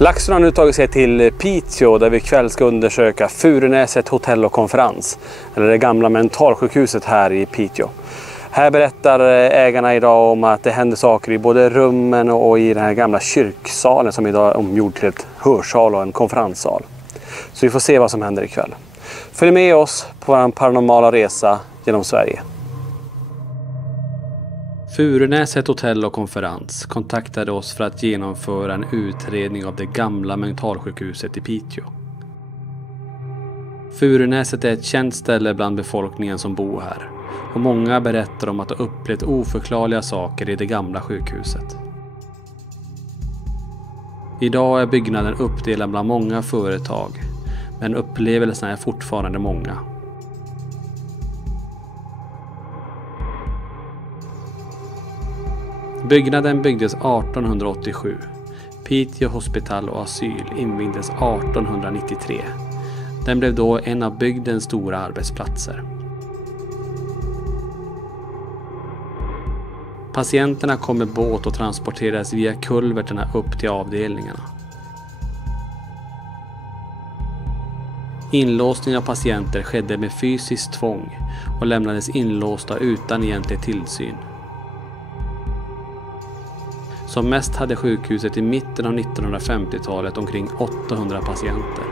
Laxton har nu tagit sig till Piteå där vi ikväll ska undersöka Furunäset hotell och konferens. Eller det gamla mentalsjukhuset här i Piteå. Här berättar ägarna idag om att det händer saker i både rummen och i den här gamla kyrksalen som idag är omgjord till ett hörsal och en konferenssal. Så vi får se vad som händer ikväll. Följ med oss på vår paranormala resa genom Sverige. Furunäset hotell och konferens kontaktade oss för att genomföra en utredning av det gamla mentalsjukhuset i Piteå. Furunäset är ett känt ställe bland befolkningen som bor här och många berättar om att ha upplevt oförklarliga saker i det gamla sjukhuset. Idag är byggnaden uppdelad bland många företag, men upplevelserna är fortfarande många. Byggnaden byggdes 1887. Piteå Hospital och Asyl invigdes 1893. Den blev då en av bygdens stora arbetsplatser. Patienterna kom med båt och transporterades via kulverterna upp till avdelningarna. Inlåsning av patienter skedde med fysiskt tvång och lämnades inlåsta utan egentlig tillsyn. Som mest hade sjukhuset i mitten av 1950-talet omkring 800 patienter.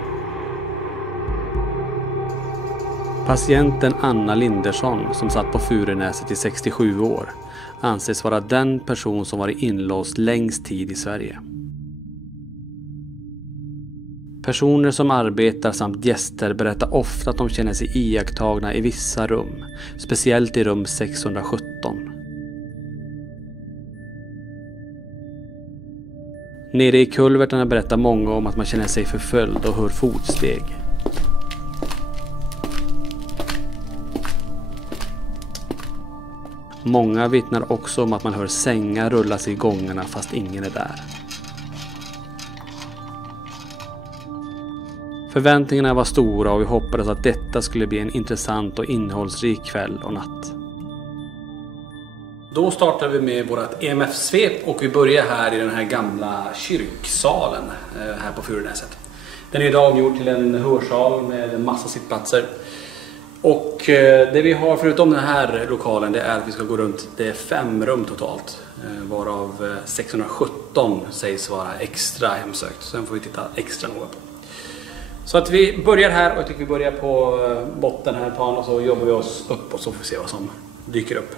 Patienten Anna Lindersson, som satt på Furunäset i 67 år, anses vara den person som varit inlåst längst tid i Sverige. Personer som arbetar samt gäster berättar ofta att de känner sig iakttagna i vissa rum, speciellt i rum 617. Nere i kulvertarna berättar många om att man känner sig förföljd och hör fotsteg. Många vittnar också om att man hör sängar rullas i gångarna fast ingen är där. Förväntningarna var stora och vi hoppades att detta skulle bli en intressant och innehållsrik kväll och natt. Då startar vi med vårt EMF-svep och vi börjar här i den här gamla kyrksalen här på Furunäset. Den är idag omgjord till en hörsal med en massa sittplatser. Och det vi har förutom den här lokalen det är att vi ska gå runt, det är 5 rum totalt. Varav 617 sägs vara extra hemsökt. Sen får vi titta extra noga på. Så att vi börjar här och jag tycker vi börjar på botten här på och så jobbar vi oss upp och så får vi se vad som dyker upp.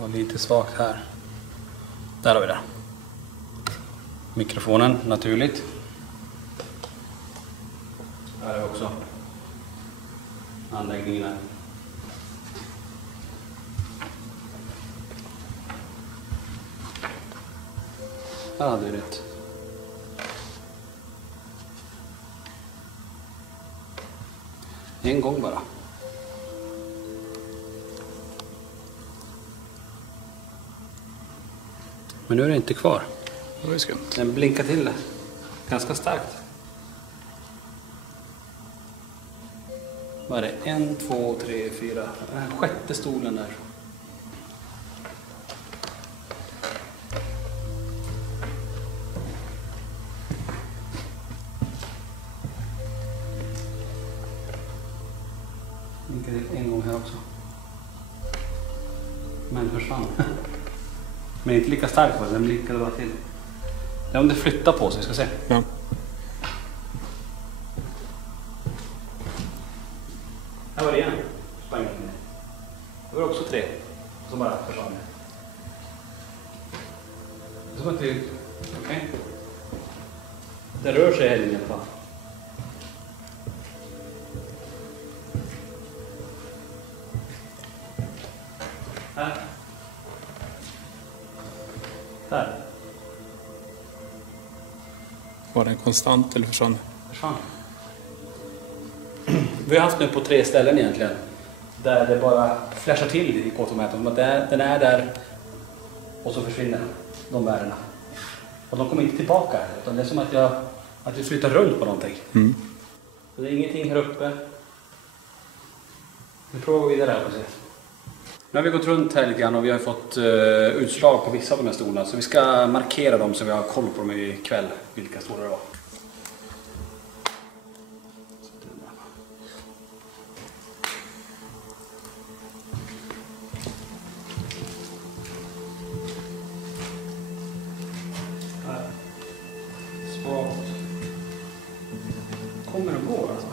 Var lite svagt här. Där har vi det. Mikrofonen naturligt. Här är också anläggningen här. Här hade vi rätt. En gång bara. Men nu är det inte kvar. Det var skumt. Den blinkar till det. Ganska starkt. Vad är det? 1, 2, 3, 4. Den här sjätte stolen där. En gång här också. Men försvann. Men inte lika stark, den blickade bara till. Det är om det flyttar på sig, ska se. Ja. Här var det igen. Sprang in. Det var också 3. Som bara försvann. Det är som att det... Okej. Det rör sig här inne i alla fall. Här. Där. Var den konstant eller försvann? Försvann. Vi har haft nu på 3 ställen egentligen. Där det bara flashar till i K2-mätaren. Den är där och så försvinner de värdena. Och de kommer inte tillbaka här. Utan det är som att vi flyttar runt på någonting. Mm. Så det är ingenting här uppe. Vi provar att gå vidare här och se. Nu har vi gått runt här lite grann och vi har fått utslag på vissa av de här stolarna. Så vi ska markera dem så vi har koll på dem ikväll. Vilka stolar det var. Svagt. Kommer det gå alltså?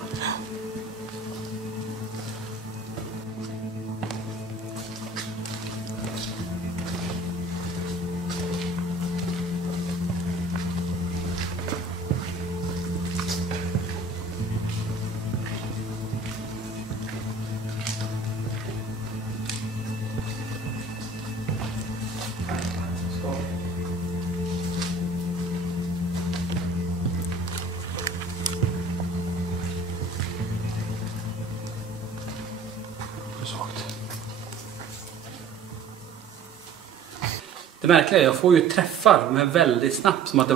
Det märkliga är att jag får ju träffar med väldigt snabbt, som att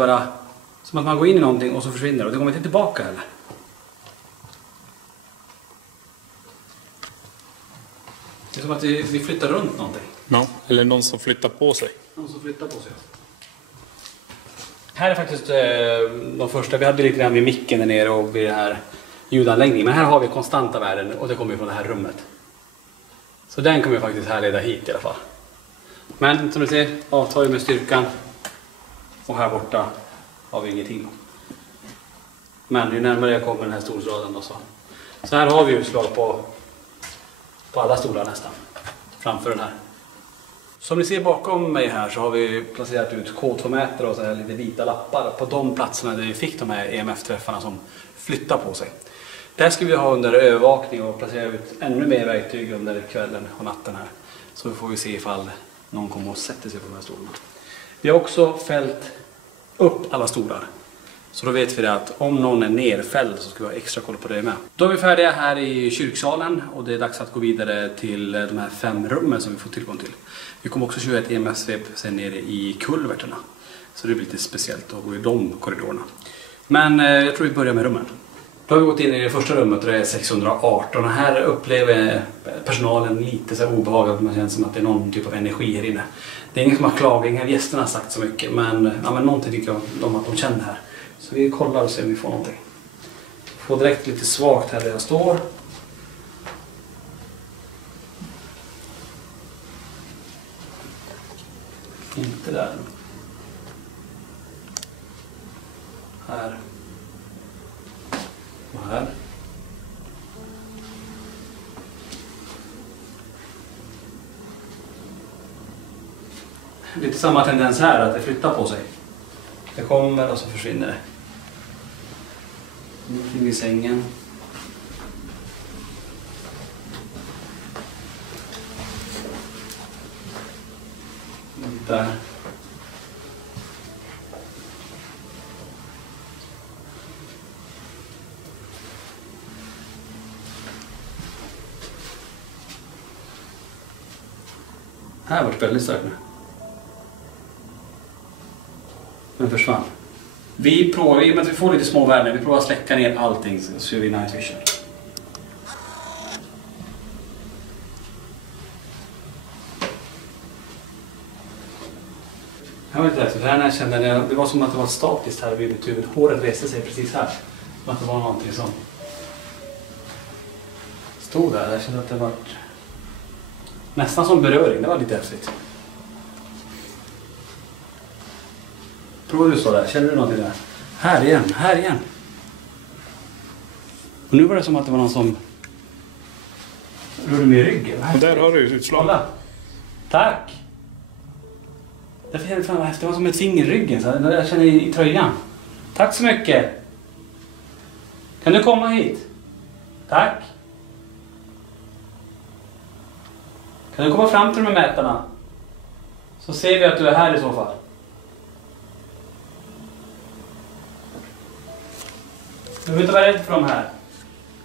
man går in i någonting och så försvinner och det kommer inte tillbaka heller. Det är som att vi flyttar runt någonting. Ja, eller någon som flyttar på sig. Någon som flyttar på sig. Här är faktiskt de första, vi hade lite grann vid micken där nere och vid den här ljudanläggningen. Men här har vi konstanta värden och det kommer ju från det här rummet. Så den kommer ju faktiskt härleda hit i alla fall. Men som du ser, avtar ju med styrkan. Och här borta har vi ingenting. Men ju närmare jag kommer den här stolsraden då så. Så här har vi utslag på alla stolar nästan. Framför den här. Som ni ser bakom mig här så har vi placerat ut K2-mätare och så här lite vita lappar på de platserna där vi fick de här EMF-träffarna som flyttar på sig. Det här ska vi ha under övervakning och placera ut ännu mer verktyg under kvällen och natten här. Så får vi se ifall någon kommer och sätter sig på de här stolarna. Vi har också fällt upp alla stolar. Så då vet vi det att om någon är nerfälld så ska vi ha extra koll på det med. Då är vi färdiga här i kyrksalen och det är dags att gå vidare till de här 5 rummen som vi får tillgång till. Vi kommer också köra ett EMF-svep sen nere i kulverterna. Så det blir lite speciellt att gå i de korridorerna. Men jag tror vi börjar med rummen. Då har vi gått in i det första rummet och det är 618 och här upplever personalen lite så obehag att man känner som att det är någon typ av energi här inne. Det är ingen som har klagat, inga gästerna har sagt så mycket men någonting tycker jag att de känner här. Så vi kollar och ser om vi får någonting. Får direkt lite svagt här där jag står. Inte där. Här. Och här. Lite samma tendens här att det flyttar på sig. Det kommer och så försvinner det. Nu vid sängen. Där. Här var det väldigt starkt nu. Men försvann. Vi provar, i och med att vi får lite små värden, vi provar att släcka ner allting så gör vi night vision. Jag var lite efter, för här när jag kände, det var som att det var statiskt här vid mitt huvud. Håret reste sig precis här. Som att det var någonting som stod där. Jag kände att det var nästan som beröring. Det var lite häftigt. Prova du så där. Känner du någonting där? Här igen, här igen. Och nu var det som att det var någon som rörde mig i ryggen. Och där har du utslag. Kolla. Tack. Därför kände jag att det var som ett finger i ryggen. Så jag känner i tröjan. Tack så mycket. Kan du komma hit? Tack. Kan du komma fram till de här mätarna? Så ser vi att du är här i så fall. Du behöver inte vara rädd för de här.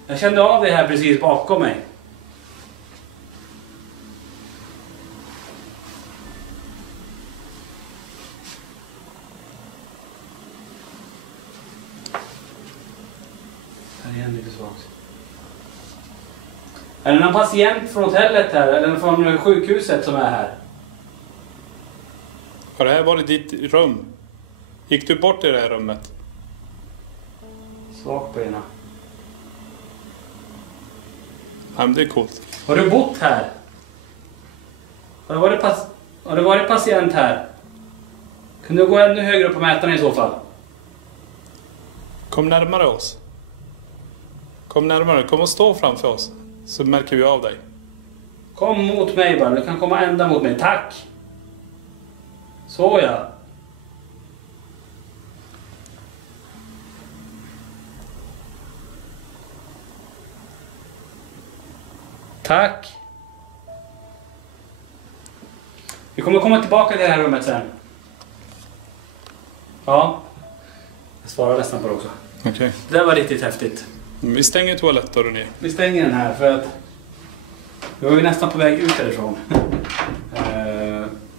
Jag kände av det här precis bakom mig. Här igen lite svagt. Är det någon patient från hotellet här? Eller från sjukhuset som är här? Har det här varit ditt rum? Gick du bort i det här rummet? Svagt på ena. Ja, men det är coolt. Har du bott här? Har du varit patient här? Kan du gå ännu högre upp på mätarna i så fall? Kom närmare oss. Kom närmare. Kom och stå framför oss. Så märker vi av dig. Kom mot mig bara. Du kan komma ända mot mig. Tack! Så ja. Tack! Vi kommer komma tillbaka till det här rummet sen. Ja. Jag svarar nästan på det också. Okej. Det där var riktigt häftigt. Vi stänger toalettdörren ner. Vi stänger den här för att vi var ju nästan på väg ut därifrån.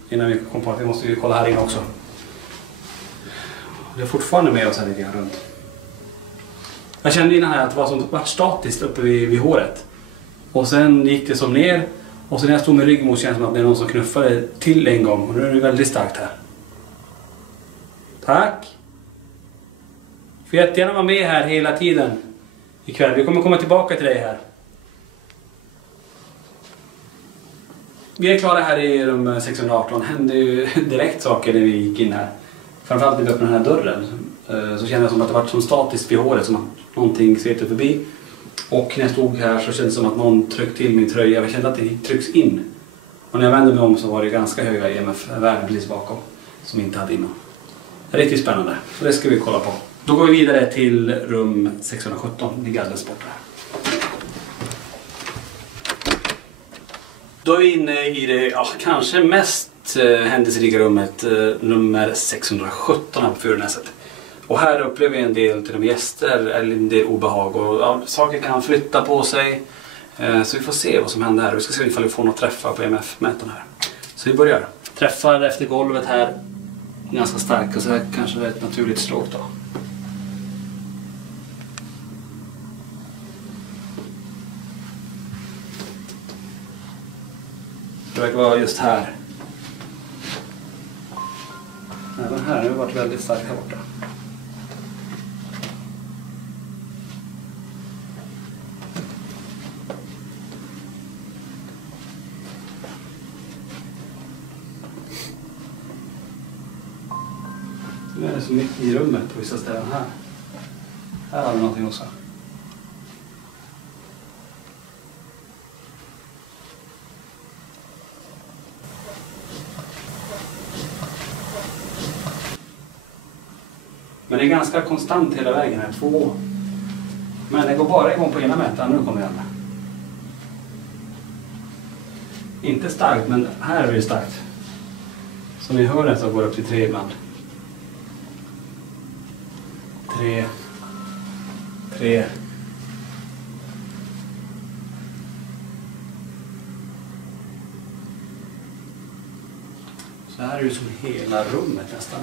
Innan vi kom på att vi måste ju kolla här inne också. Det är fortfarande med oss här lite grann runt. Jag kände innan här att det var som var statiskt uppe vid håret. Och sen gick det som ner. Och sen när jag stod med ryggen mot kändes det som att det är någon som knuffade till en gång. Och nu är det väldigt starkt här. Tack! Får jättegärna vara med här hela tiden ikväll. Vi kommer komma tillbaka till dig här. Vi är klara här i rum 618. Det hände ju direkt saker när vi gick in här. Framförallt när vi öppnade den här dörren. Så kände jag som att det var som statiskt vid håret. Som att någonting svepte förbi. Och när jag stod här så kändes det som att någon tryckte till min tröja. Jag kände att det trycks in. Och när jag vände mig om så var det ganska höga EMF-värden precis bakom. Som inte hade innan. Riktigt spännande. Så det ska vi kolla på. Då går vi vidare till rum 617. Ligger alldeles borta här. Då är vi inne i det kanske mest händelserika rummet. Nummer 617 här på Furunäset. Och här upplever vi en del till de gäster eller en del obehag. Och saker kan flytta på sig. Så vi får se vad som händer här. Vi ska se ifall vi får något träffar på EMF-mätaren här. Så vi börjar. Träffar efter golvet här. Ganska starka, så här kanske det är ett naturligt stråk då. Det verkar vara just här. Även här har det varit väldigt starkt här borta. Nu är det så mycket i rummet på vissa ställen här. Här har vi någonting också. Men det är ganska konstant hela vägen här, 2. Men det går bara igång på ena mätaren, nu kommer jag med. Inte starkt, men här är det starkt. Som ni hör så går det upp till 3 ibland. 3. Så här är det som hela rummet nästan.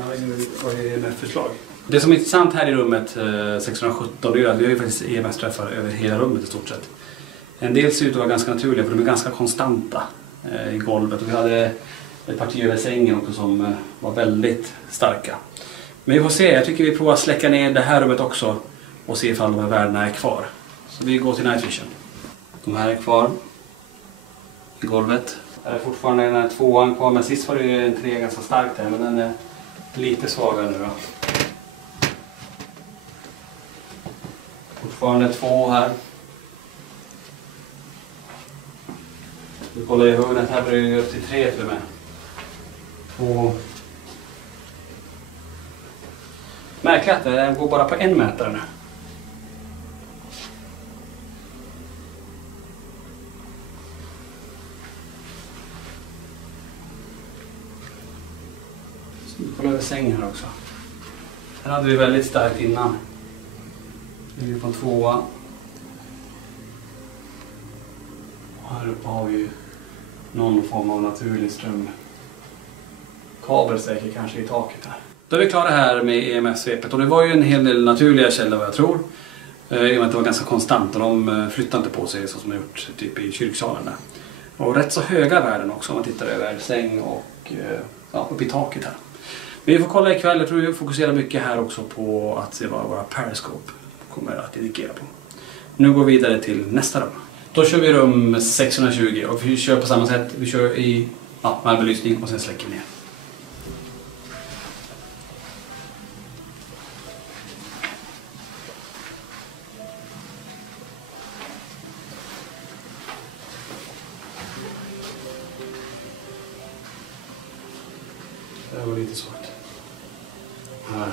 Vad är det med förslag? Det som är intressant här i rummet 617 är att vi har ju faktiskt EMS-träffar över hela rummet i stort sett. En del ser ut att vara ganska naturliga för de är ganska konstanta i golvet. Och vi hade ett parti över sängen också som var väldigt starka. Men vi får se, jag tycker vi provar att släcka ner det här rummet också och se ifall de här värdena är kvar. Så vi går till night vision. De här är kvar i golvet. Det är fortfarande den här 2an kvar, men sist var det ju en 3 ganska starkt här, men den är lite svagare nu då. Fortfarande 2 här. Vi kollar i hörnet, här börjar det upp till 3 till och med. 2. Märkligt att den går bara på en mätare nu. Så vi kollar över sängen här också. Den hade vi väldigt starkt innan. Nu är vi på en 2. Här uppe har vi ju någon form av naturlig strömkabel säkert kanske i taket här. Då är vi klara här med EMF-svepet och det var ju en hel del naturliga källor vad jag tror. I och med att det var ganska konstant och de flyttade inte på sig så som de gjort typ i kyrksalen där. Och rätt så höga värden också om man tittar över säng och upp i taket här. Men vi får kolla ikväll, jag tror vi fokuserar mycket här också på att se vad våra periscope kommer att indikera på. Nu går vi vidare till nästa rum. Då kör vi rum 620 och vi kör på samma sätt. Vi kör i med belysning och sen släcker vi ner. Det var lite svårt. Här.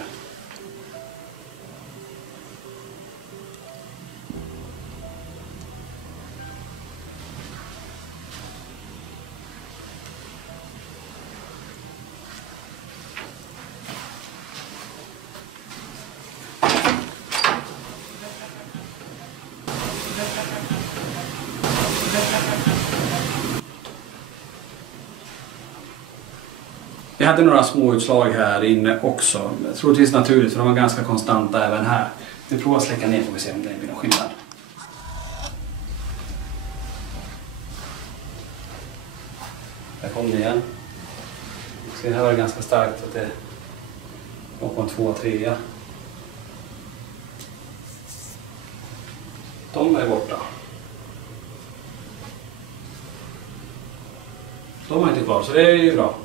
Vi hade några små utslag här inne också. Troligtvis naturligt för de var ganska konstanta även här. Vi provar att släcka ner får vi se om det blir någon skillnad. Där kom det igen. Så här var det ganska starkt att det var på en 2-3. De är borta. De är inte kvar så det är ju bra.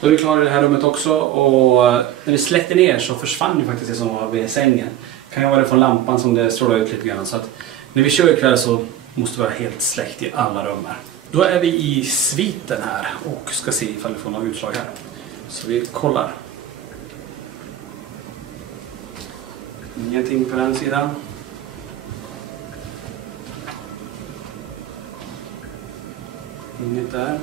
Då är vi klara i det här rummet också och när vi släckte ner så försvann ju faktiskt det som var vid sängen. Det kan ju vara det från lampan som det strålar ut lite grann så att när vi kör ikväll så måste vi vara helt släckt i alla rum här. Då är vi i sviten här och ska se ifall vi får några utslag här. Så vi kollar. Ingenting på den sidan. Inget där.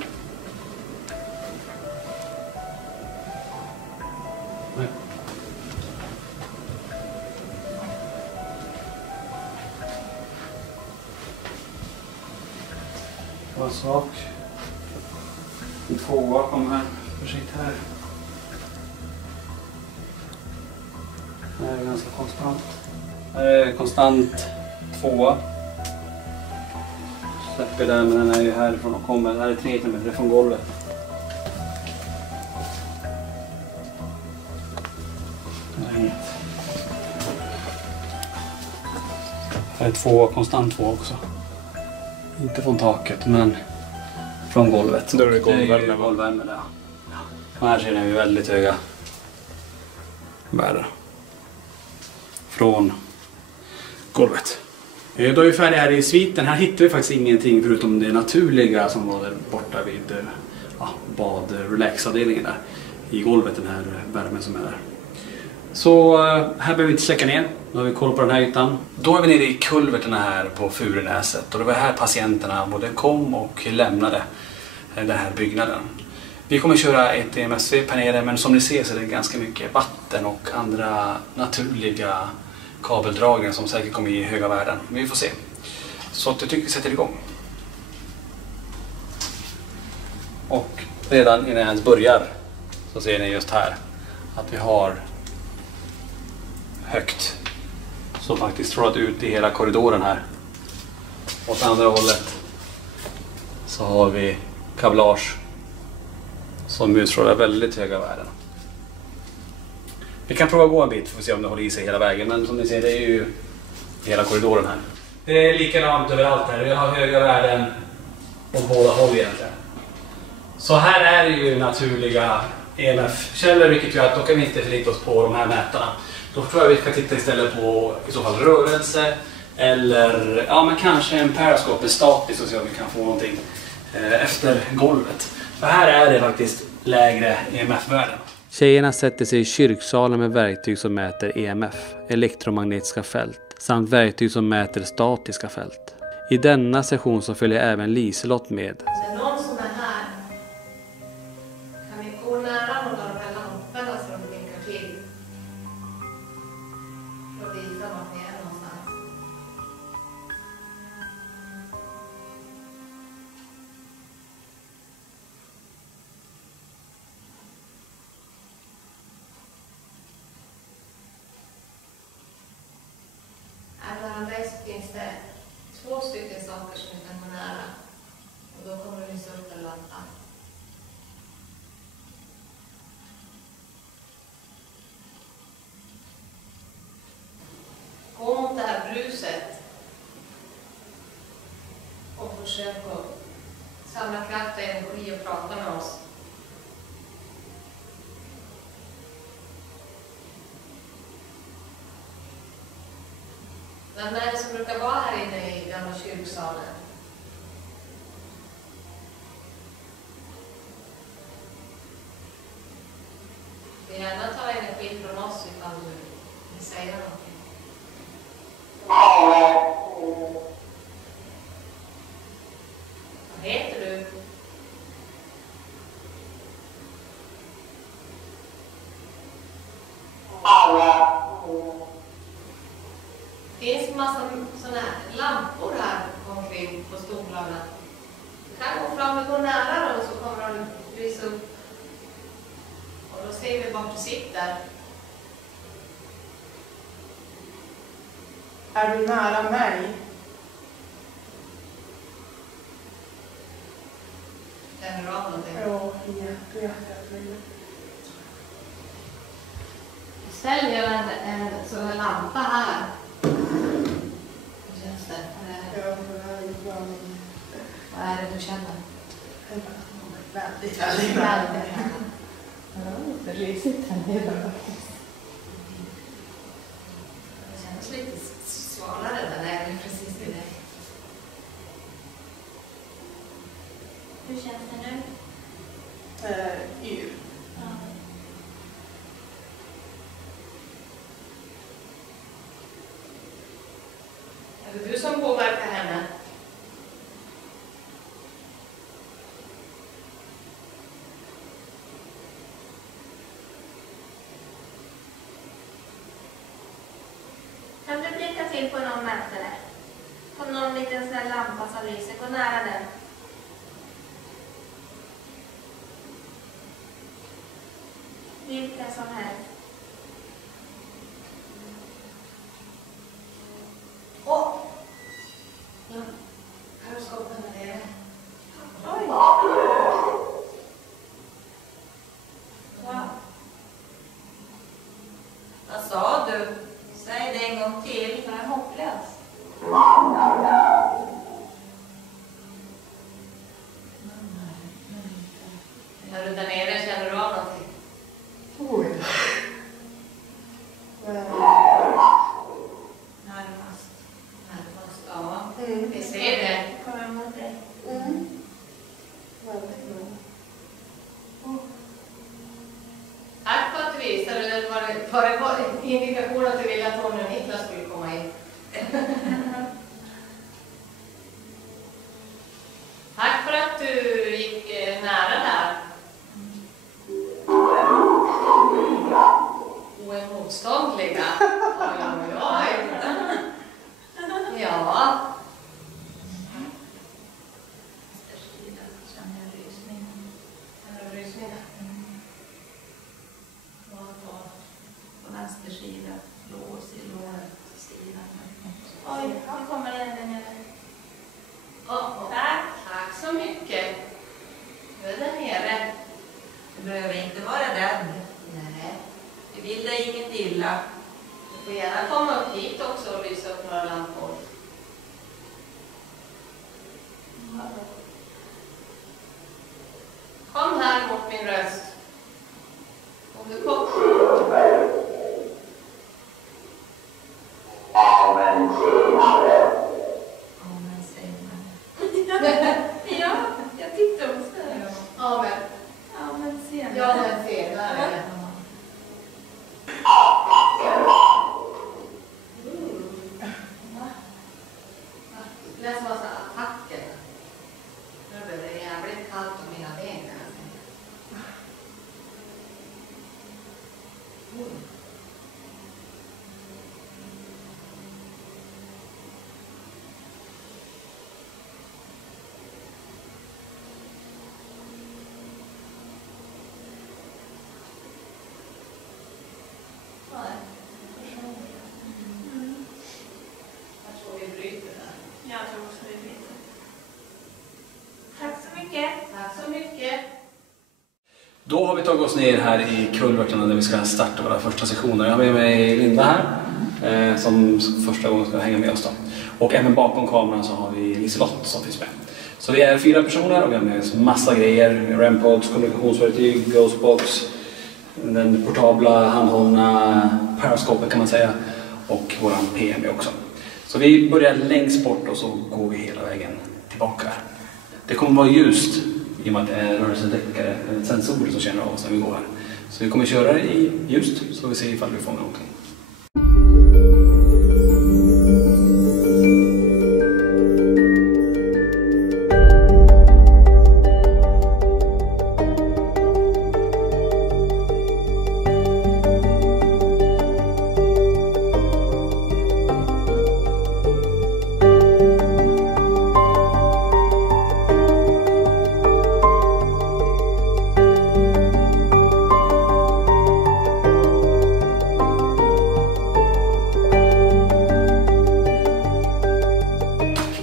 Nej. Vad sak. En 2 kommer här. Försikt här. Det här är ganska konstant. Här är konstant 2. Släpper där men den är ju härifrån och kommer. Här är 3 meter från golvet. Här är 2, konstant 2 också. Inte från taket men från golvet. Då är det golvvärme. Golvvärme där. Och här ser ni väldigt höga värden. Från golvet. Då är vi färdiga här i sviten. Här hittar vi faktiskt ingenting förutom det naturliga som var där borta vid bad-relax-avdelningen där. I golvet, den här värmen som är där. Så här behöver vi inte släcka ner. Nu har vi koll på den här ytan. Då är vi nere i kulverten här på Furunäset. Och det var här patienterna både kom och lämnade den här byggnaden. Vi kommer köra ett EMF-svep här nere, men som ni ser så är det ganska mycket vatten och andra naturliga kabeldragningar som säkert kommer i höga värden. Men vi får se. Så att jag tycker vi sätter igång. Och redan innan jag ens börjar så ser ni just här att vi har högt som faktiskt trådat ut i hela korridoren här. Åt andra hållet så har vi kablage som utstrålar väldigt höga värden. Vi kan prova gå en bit för att se om det håller i sig hela vägen, men som ni ser, det är ju hela korridoren här. Det är likadant överallt här, vi har höga värden på båda håll egentligen. Så här är det ju naturliga EMF-källor, vilket gör att då kan vi inte förlita oss på de här mätarna. Då tror jag vi ska titta istället på i så fall rörelse eller ja, men kanske en periscope statisk och se om vi kan få någonting efter golvet. För här är det faktiskt lägre EMF-värden. Tjejerna sätter sig i kyrksalen med verktyg som mäter EMF, elektromagnetiska fält, samt verktyg som mäter statiska fält. I denna session så följer även Liselott med. Det är någon som är här. Kan vi gå nära någon av de här lamporna som blinkar till? För att visa vart vi är någonstans. Nära dig så finns det 2 stycken saker som vi kan gå nära. Och då kommer det lysa upp en lampa. Gå mot det här bruset. Och försök att samla kraft och energi och prata med oss. Vem är det som brukar vara här inne i gamla kyrksalen? Vi gärna ta energi från oss ifall du vill säga någonting. Vad heter du? Det finns en massa sådana här lampor här omkring på stolarna. Du kan gå fram och gå nära dem så kommer de lysa upp. Och då ser vi vart du sitter. Är du nära mig? Känner du av någonting? Ja, jättemycket. Ställ ner en sån här lampa här. Hur känns det? Ja, det är bra. Vad är det du känner? Väldigt. Ja, det är risigt här nere. Det känns lite svalare där nere precis vid dig. Hur känns det nu? Yr. Ja. Är det du som påverkar henne? Kan du blicka till på någon mätare? På någon liten sån här lampa som lyser. Gå nära den. Vilka som helst. Åh! Ja, periskopen är nere. Oj! Ja. Vad sa du? Säg det en gång till. Jag är hopplös. Är du där nere? Känner du av någonting? Oj. Närmast. Närmast, ja. Mm. Vi ser det. Kommer mot dig. Mm. Väldigt bra. Tack för att du visade. Var det en indikation att du ville att Tony och Niklas skulle komma in? Tack för att du gick nära där. Oemotståndliga. Oj, oj, oj. Ja. Känner jag rysning. Känner du rysningar? Var på På vänster sida. Lås i låret. Sida. är inget illa. Du får gärna komma upp hit också och lysa upp några lampor. Kom här mot min röst. Om du kommer. Amen, senare. Ja, jag tyckte också det. Amen. Amen, senare. Ja, men senare. Läs en massa attacker. Nu blir det jävligt kallt om mina ben kan jag säga. Jag tror vi bryter där. Jag tror också vi vet. Tack så mycket. Tack så mycket. Då har vi tagit oss ner här i kulvertarna där vi ska starta våra första sessioner. Jag har med mig Linda här som första gången ska hänga med oss då. Och även bakom kameran så har vi Liselott som finns med. Så vi är 4 personer och vi har med oss massa grejer. REM-pods, kommunikationsverktyg, Ghostbox, den portabla handhållna periskopen kan man säga och våran PMI också. Så vi börjar längst bort och så går vi hela vägen tillbaka. Det kommer vara ljust i och med att det är rörelsedeckare, sensorer som känner av oss när vi går här. Så vi kommer köra det i ljust så vi ser ifall vi fångar någonting.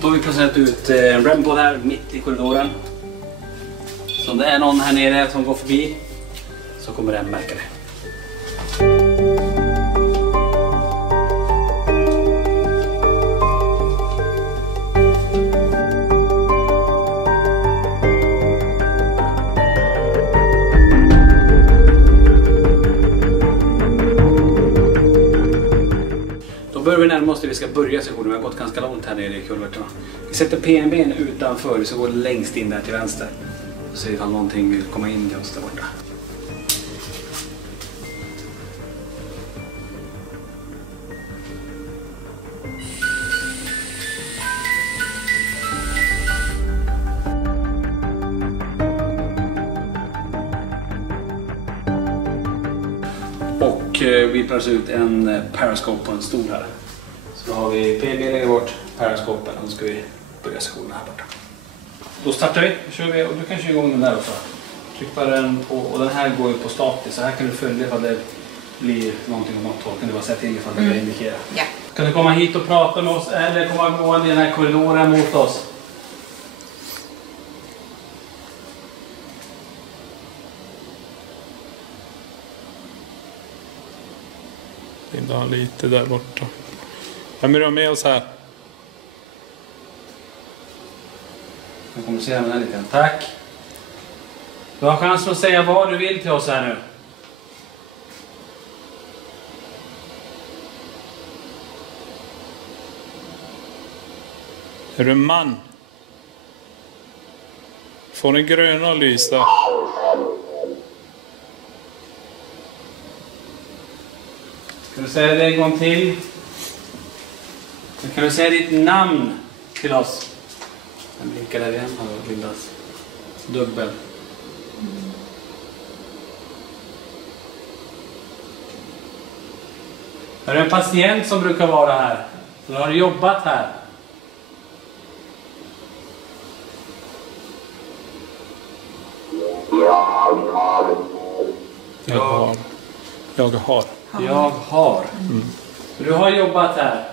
Då har vi placerat ut en REM-pod här mitt i korridoren. Så om det är någon här nere som går förbi så kommer den märka det. Då börjar vi närma oss där vi ska börja sessionen. Vi har gått ganska långt här nere i kulvertarna. Vi sätter PMB:n utanför så går längst in där till vänster. Så ser vi ifall någonting vill komma in just där borta. Och vi placerar ut en periskop på en stol här. Så då har vi PMB längre bort, periskopen och så ska vi börja sessionen här borta. Då startar vi, då kör vi och du kan köra igång den där också. Tryck på den på, och den här går ju på status så här kan du följa ifall det blir någonting om något håll. Kan du bara säga till ifall det blir indikerat. Ja. Kan du komma hit och prata med oss eller komma gående i den här korridoren mot oss? Linda har lite där borta. Vem är du med oss här? Jag kommer se den här lite. Tack. Du har chansen att säga vad du vill till oss här nu. Är du en man? Får den gröna lysa? Kan du säga det en gång till? Kan du säga ditt namn till oss? Jag blinkar där igen och Lindas dubbel. Är du en patient som brukar vara här? Eller har du jobbat här? Jag har. Jag har. Du har jobbat här.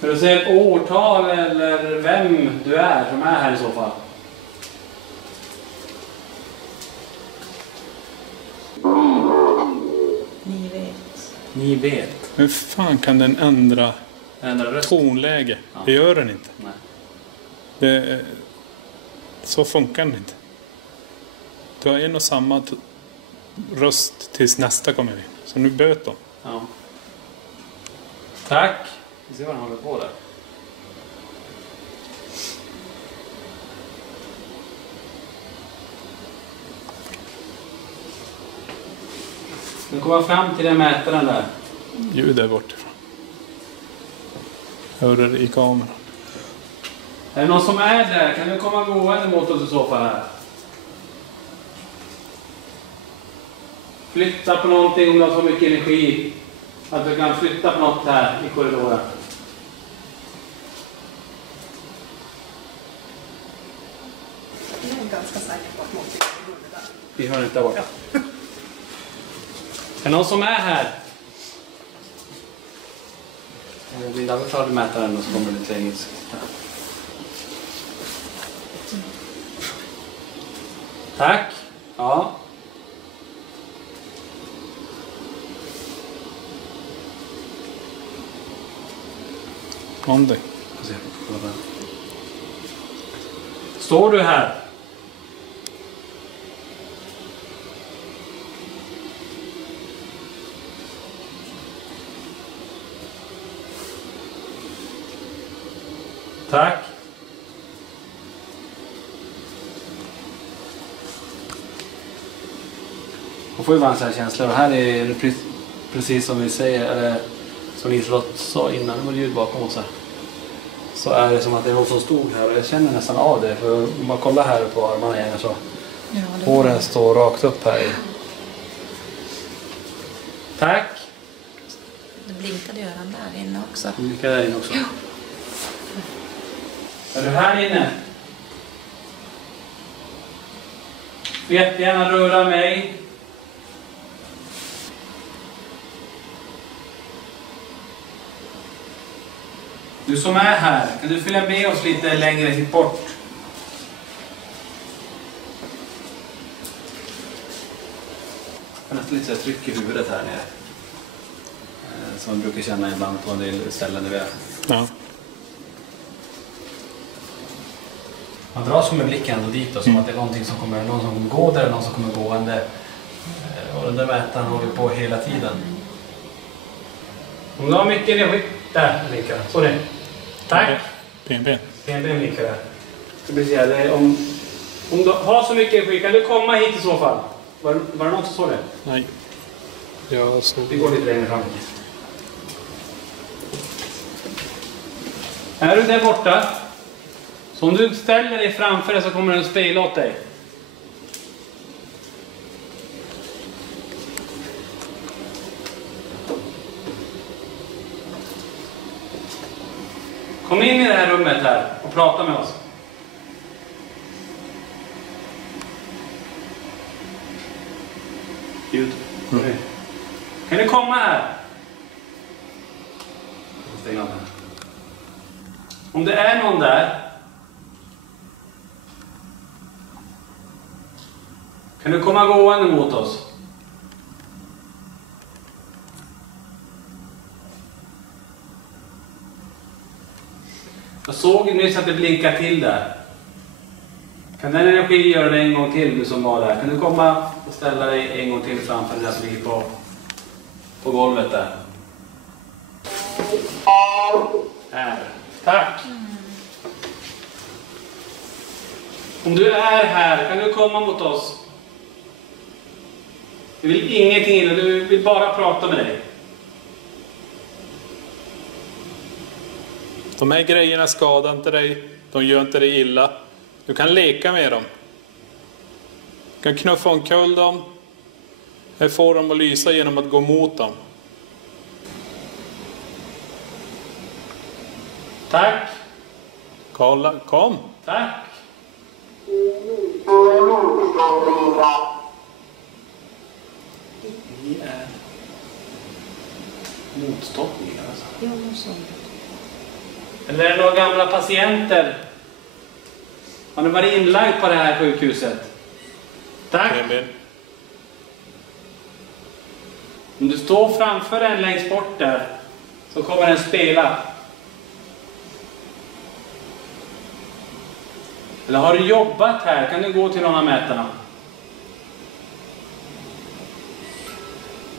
Kan du säga ett årtal eller vem du är som är här i så fall? Ni Ni vet. Hur fan kan den ändra Ändra röst. tonläge? Ja. Det gör den inte. Nej. Så funkar den inte. Du har en och samma röst tills nästa kommer in. Så nu böt de. Ja. Tack. Vi ser vad han håller på där. Nu kommer jag fram till den mätaren där. Ljud är bortifrån. Hör det i kameran. Är det någon som är där? Kan du komma gående mot oss i så fall här? Flytta på någonting om du har så mycket energi. Att du kan flytta på något här i korridoren. Jag är ganska säker på att någonting är roligt där. Vi hör inte där borta. Är det någon som är här? Vi tar mätaren och så kommer det lite engelska. Tack. Ja. Någonting. Står du här? Tack. Man får ju vara en sån här känsla. Och här är det precis som vi säger, eller som Liselott sa innan, det var ljud bakom oss här. Så är det som att det är någon som stod här och jag känner nästan av det. För om man kollar här på armarna igen så håren står rakt upp här i. Tack. Det blinkade öran där inne också. Blinkar där inne också. Är du här inne? Du får jättegärna röra mig. Du som är här, kan du följa med oss lite längre hit bort? Jag har nästan lite så här tryck i huvudet här nere. Som man brukar känna ibland på en del ställen där vi är. Ja. Man dras med blicken ändå dit då, som att det är någonting som kommer, någon som kommer gå där, någon som kommer gående. Och den där mätaren håller på hela tiden. Om du har mycket energi, där blinkar den. Så det. Tack. PNB. PNB blinkar där. Så blir det, om du har så mycket energi, kan du komma hit i så fall? Var det någon som såg det? Nej. Ja, så. Vi går lite längre fram. Är du där borta? Så om du ställer dig framför dig så kommer den spegla åt dig. Kom in i det här rummet här och prata med oss. Ljud. Mm. Kan du komma här? Stäng av den. Om det är någon där, kan du komma gående mot oss? Jag såg nyss att det blinkar till där. Kan den energi göra det en gång till, du som var där? Kan du komma och ställa dig en gång till framför det där som ligger på golvet där? Här. Tack. Om du är här, kan du komma mot oss? Du vill ingenting illa, du vill bara prata med dig. De här grejerna skadar inte dig. De gör inte dig illa. Du kan leka med dem. Du kan knuffa omkull dem. Här får dem att lysa genom att gå mot dem. Tack. Kolla, kom. Tack. Vi är motståndare alltså. Jo, så. Eller är det några gamla patienter? Har ni varit inlagd på det här sjukhuset? Tack. PNB. Om du står framför en längst bort där så kommer den spela. Eller har du jobbat här kan du gå till någon av mätarna.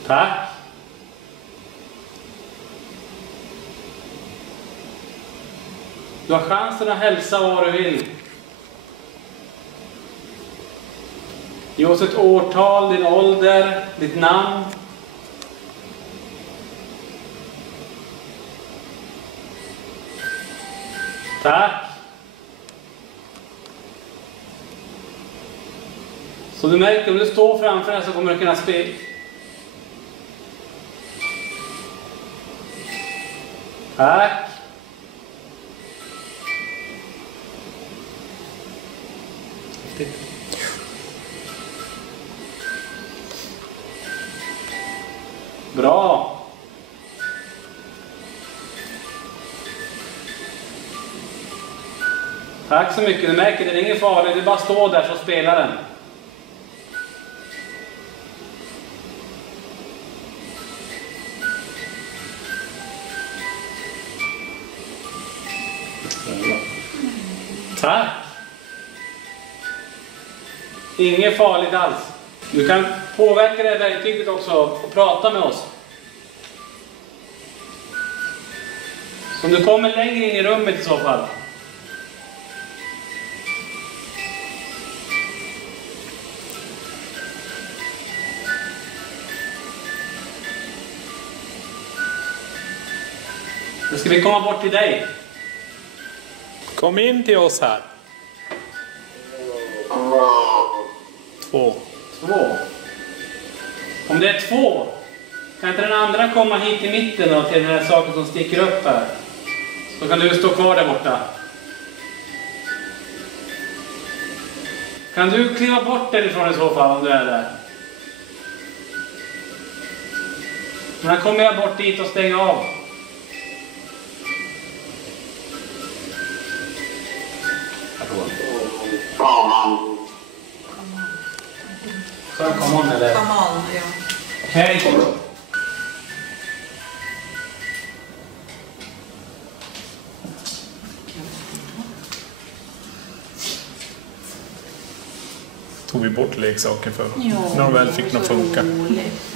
Tack. Du har chansen att hälsa vad du vill. Ge oss ett årtal, din ålder, ditt namn. Tack. Så du märker, om du står framför den så kommer du kunna spela. Tack. Bra. Tack så mycket. Du märker, det är ingen farligt. Du bara står där så spelar den. Tack. Inget farligt alls. Du kan påverka det här verktyget också och prata med oss. Så om du kommer längre in i rummet i så fall. Då ska vi komma bort till dig. Kom in till oss här. 2. 2. Om det är 2, kan inte den andra komma hit i mitten då, till den här saken som sticker upp här? Så kan du stå kvar där borta. Kan du kliva bort därifrån i så fall om du är där? Men då kommer jag bort dit och stänga av. Come on eller? Come on, ja. Okej. Tog vi bort leksaker för Jo, när de väl fick något funka. roligt,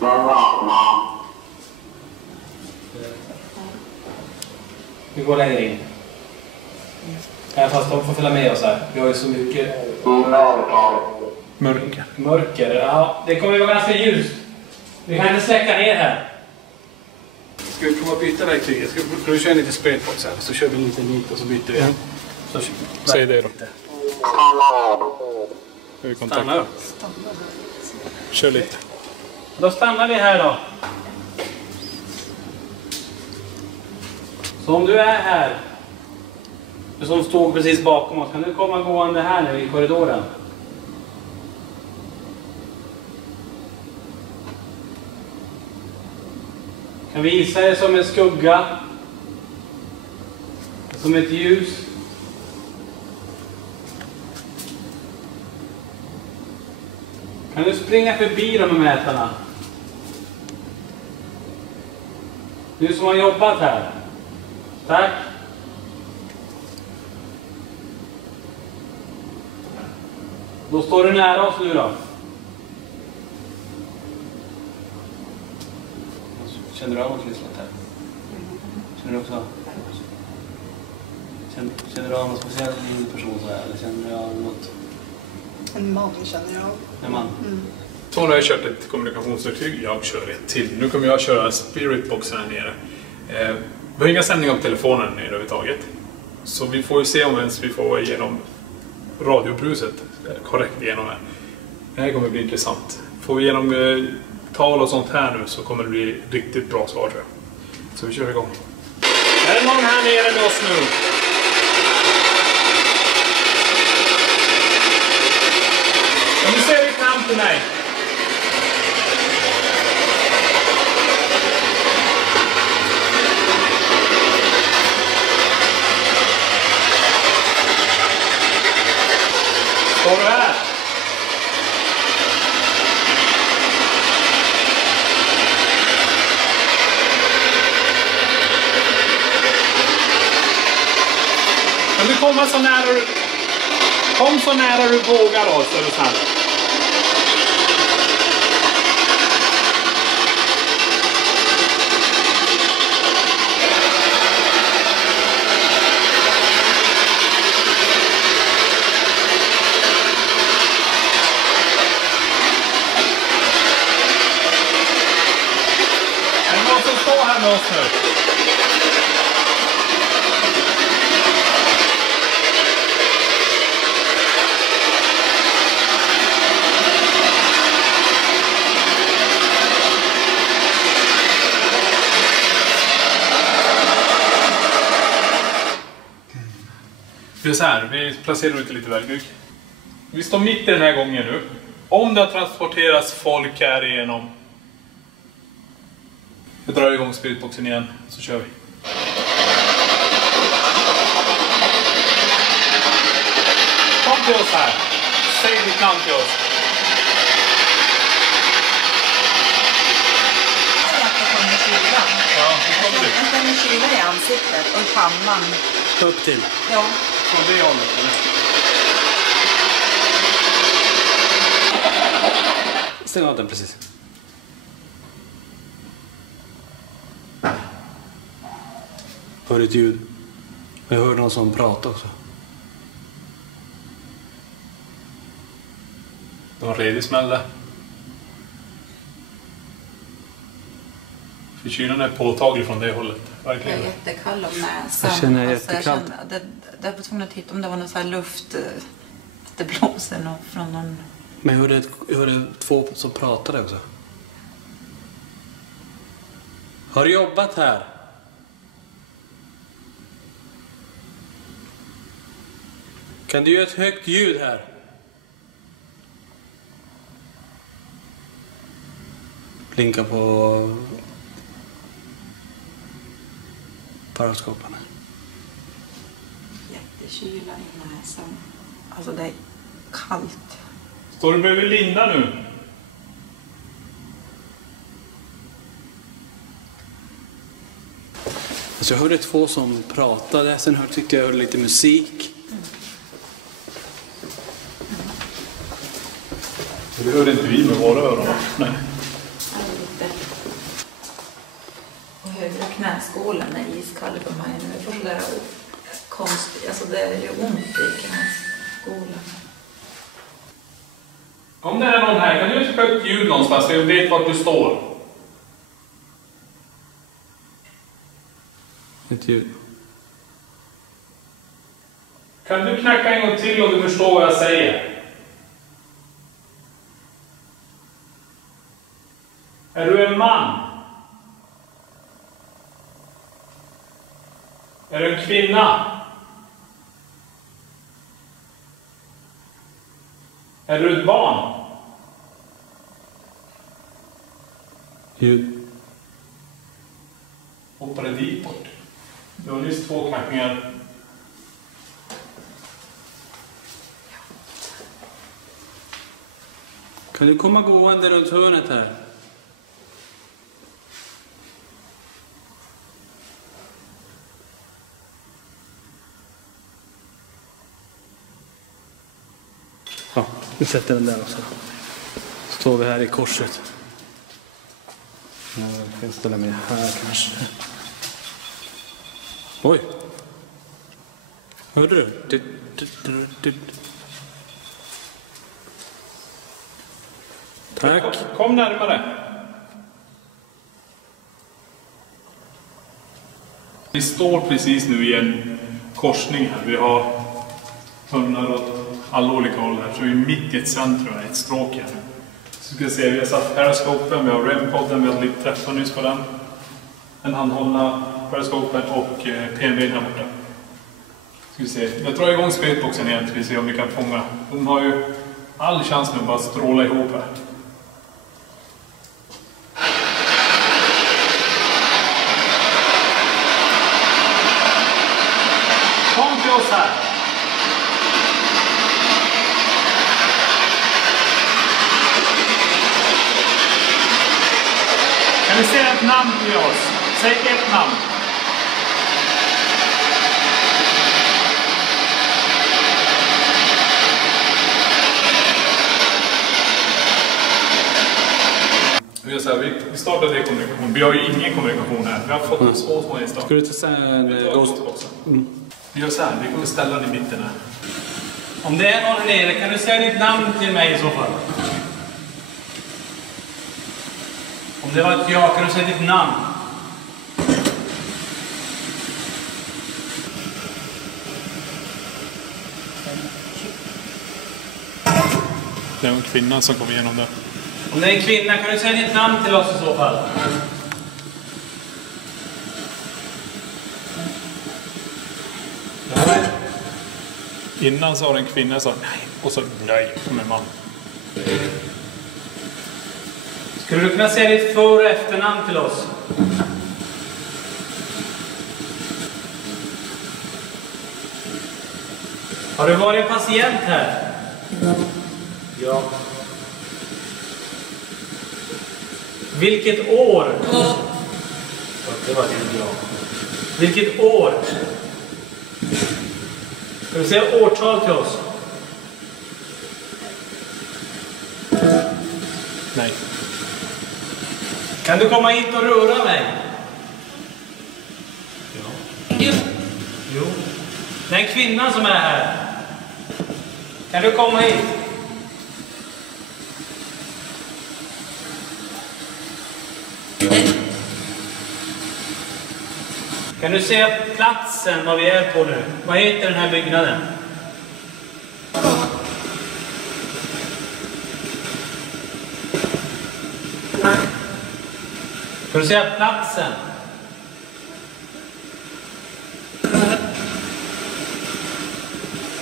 ja. Vi går längre in. Ja, fast de får följa med oss här. Vi har ju så mycket Mörker. mörker. Ja, det kommer ju vara ganska ljust. Vi kan inte släcka ner här. Ska vi prova byta verktyget? Ska vi köra lite spraybox här? Så kör vi lite hit och så byter vi. Så Säg det då. Ska vi kontakta? Stanna upp. Kör lite. Då stannar vi här då. Så om du är här, du som stod precis bakom oss, kan du komma gående här nu i korridoren? Kan vi visa det som en skugga? Som ett ljus? Kan du springa förbi de här mätarna? Du som har jobbat här. Tack. Då står du nära oss nu då. Känner du av något lyssnat här? Känner du också? Känner du av någon speciell person så här? Eller känner du av något? En man känner jag. En man? Tony har kört ett kommunikationsverktyg, jag kör ett till. Nu kommer jag köra spiritboxen här nere. Vi har inga sändningar på telefonen nere överhuvudtaget. Så vi får ju se om ens vi får igenom radiobruset korrekt igenom här. Det här kommer bli intressant. Får vi igenom tal och sånt här nu så kommer det bli riktigt bra svar tror jag. Så vi kör igång. Är det någon här nere med oss nu? Om du ser ditt namn till mig. Står du här? komma så nära du... Kom så nära du vågar då, så är du snäll. Är det någon som står här med oss nu? Det är så här, vi placerar ut lite verktyg. Vi står mitt i den här gången nu. Om det har transporterats folk här igenom. Vi drar igång spiritboxen igen, så kör vi. Kom till oss här. Säg ditt namn till oss. Ja, hur kommer du? Jag känner kyla i ansiktet och i pannan. Upp till. Ja. Från det hållet, eller? Stäng av den precis. Hör ett ljud. Jag hör någon som pratar också. Det var en redig smäll där. Förkylan är påtaglig från det hållet. Jag Verkligen. är jättekall om näsan. Jag känner Alltså, jättekallt. Jag var tvungen att titta om det var någon så här luft. Att det blåser något från någon... Men jag hörde två som pratade också. Har du jobbat här? Kan du göra ett högt ljud här? Blinka på paraskopen. Jättekyla i näsan. Alltså det är kallt. Står du bredvid Linda nu? Alltså jag hörde två som pratade, sen tyckte jag hörde lite musik. Det hörde inte vi med våra öron. Nej. Och högra knäskålen är iskall på mig nu. Jag får sådär konstigt. Alltså det är ju ont i knäskålen. Om det är någon här, kan du göra ett högt ljud någonstans så jag vet vart du står? Ett ljud. Kan du knacka en gång till och du förstår vad jag säger? Är du en man? Är du en kvinna? Är du ett barn? Ljud. Hoppade dit bort. Du har nyss 2 knackningar. Kan du komma gående runt hörnet här? Ja, vi sätter den där också. Så står vi här i korset. Jag kan ställa mig här kanske. Oj! Hörde du? Tack. Kom närmare. Vi står precis nu i en korsning här. Vi har tunnlar åt alla olika håll här. Så vi är mitt i ett centrum, ett stråk här. Så ska vi se, vi har satt periskopen, vi har REM-podden, vi har lite träffar nyss på den. Den handhållna periskopen och PNB här borta. Ska vi se, jag drar igång spiritboxen igen så vi ser om vi kan fånga. De har ju all chans nu bara att stråla ihop här. Kom till oss här. Kan vi säga ett namn till oss? Säg ett namn. vi, så här, vi startade kommunikation. Vi har ju ingen kommunikation här. Vi har fått små enstaka. Ska du testa en Ghost? Vi gör så här, vi kommer ställa den i mitten här. Om det är någon här nere, kan du säga ditt namn till mig i så fall? Om det var ett ja, kan du säga ditt namn? Det är en kvinna som kommer igenom det. Om det är en kvinna, kan du säga ditt namn till oss i så fall? Innan sa en kvinna sa nej, och så nej, kom en man. Skulle du kunna säga ditt för- och efternamn till oss? Har du varit patient här? Ja. Vilket år? Det var inte bra. Vilket år? Ska du säga årtal till oss? Nej. Kan du komma hit och röra mig? Ja. Jo. Det är en kvinna som är här. Kan du komma hit? Kan du se platsen var vi är på nu? Vad heter den här byggnaden? Kan du säga platsen?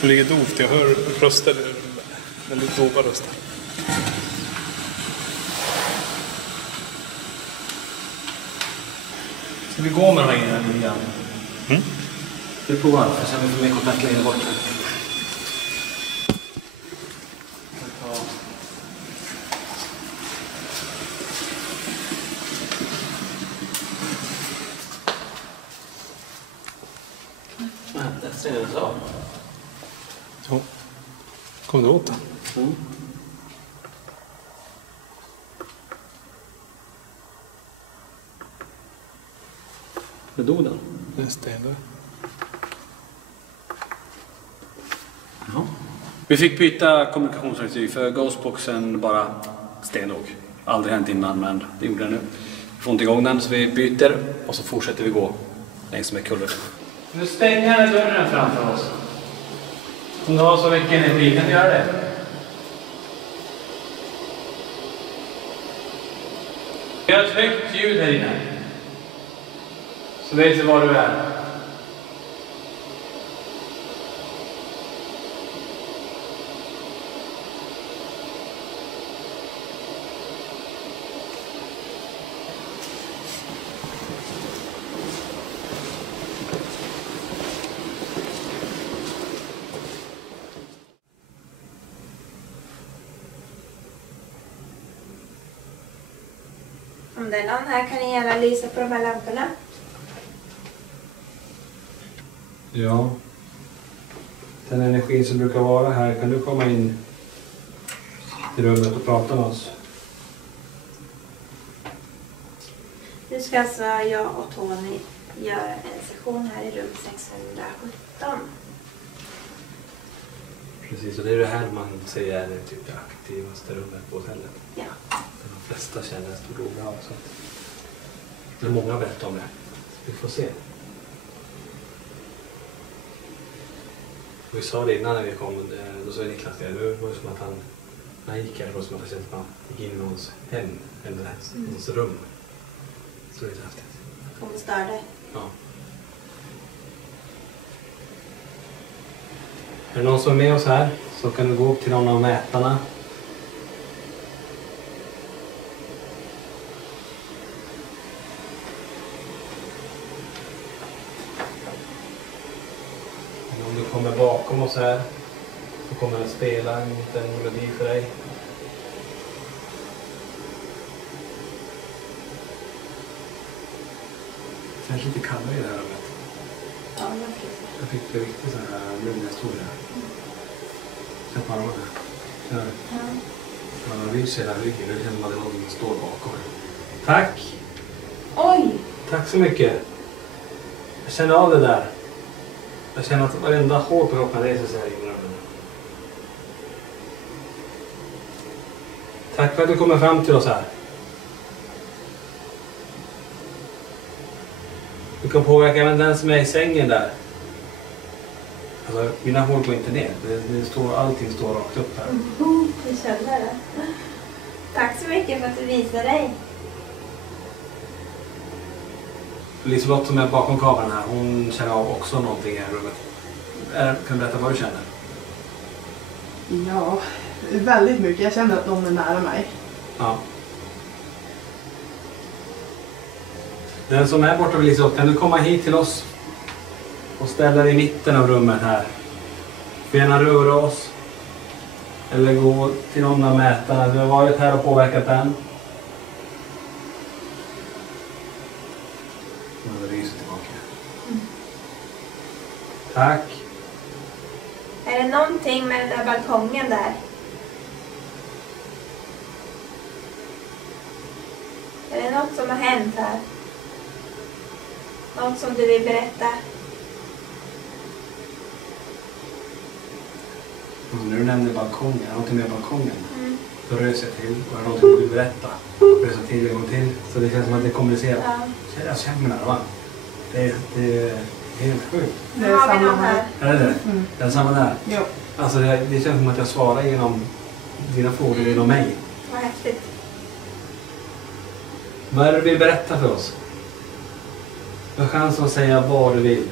Det ligger dovt, jag hör röster, väldigt dova röster. Ska vi gå med de här grejerna lite grann? Mm. Vi provar, för sen får vi mer kontakt längre bort. Det ser ut så. Ja. Kom du åt den? Mm. Det dog den. Det är sten där. Ja. Vi fick byta kommunikationsverktyg för Ghostboxen bara stendog. Aldrig hänt innan, men det gjorde den nu. Vi får inte igång den så vi byter och så fortsätter vi gå längs med kullen. Nu stänger dörren framför oss. Om du har så mycket energi kan du göra det. Vi har ett högt ljud här inne. Så vet du var du är. Om det är någon här kan ni gärna lysa på de här lamporna. Ja. Den energin som brukar vara här, kan du komma in till rummet och prata med oss? Nu ska alltså jag och Tony göra en session här i rum 617. Precis, och det är det här man säger är det typ det aktivaste rummet på hotellet. Ja. De flesta känner en stor oro av. Det är många berättar om det. Vi får se. Vi sa det innan när vi kom, då sa Niklas det. Det var som att han, när han gick här, det var som att han kände att man gick in i någons hem eller någons rum. Så det är häftigt. Kommer störa dig. Ja. Är det någon som är med oss här så kan du gå upp till någon av mätarna. Om du kommer bakom oss här så kommer den spela en liten melodi för dig. Det känns lite kallare i det här rummet. Ja, men precis. Jag fick det riktigt så här lugnhistoria. Känn på armarna. Ja. Man vill se hela ryggen, det känns som att det är någon som står bakom mig. Tack. Oj! Tack så mycket. Jag känner av det där. Jag känner att varenda hår på kroppen reser sig här inne. Tack för att du kommer fram till oss här. Du kan påverka även den som är i sängen där. Alltså, mina hår går inte ner. Allting står rakt upp här. Jag känner det. Tack så mycket för att du visade dig. Liselott som är bakom kameran här, hon känner av också någonting i rummet. Kan du berätta vad du känner? Ja, väldigt mycket. Jag känner att de är nära mig. Ja. Den som är borta vid Liselott, kan du komma hit till oss och ställa dig i mitten av rummet här? Vi får gärna röra oss. Eller gå till någon av mätarna. Du har varit här och påverkat den. Nu ryser tillbaka. Tack. Är det någonting med den där balkongen där? Är det något som har hänt här? Något som du vill berätta? När du nämner balkongen, är det någonting med balkongen? Mm. Då rös jag till. Och är det någonting du vill berätta? Rös jag till en gång till. Så det känns som att det kommunicerar. Ja. Jag känner mig nära, va? Det är helt sjukt. Det Nu är har vi samma någon här. Är det det? Mm. Är det samma där? Jo. Alltså det känns som att jag svarar genom dina frågor genom mig. Vad häftigt. Vad är det du vill berätta för oss? Du har chans att säga vad du vill.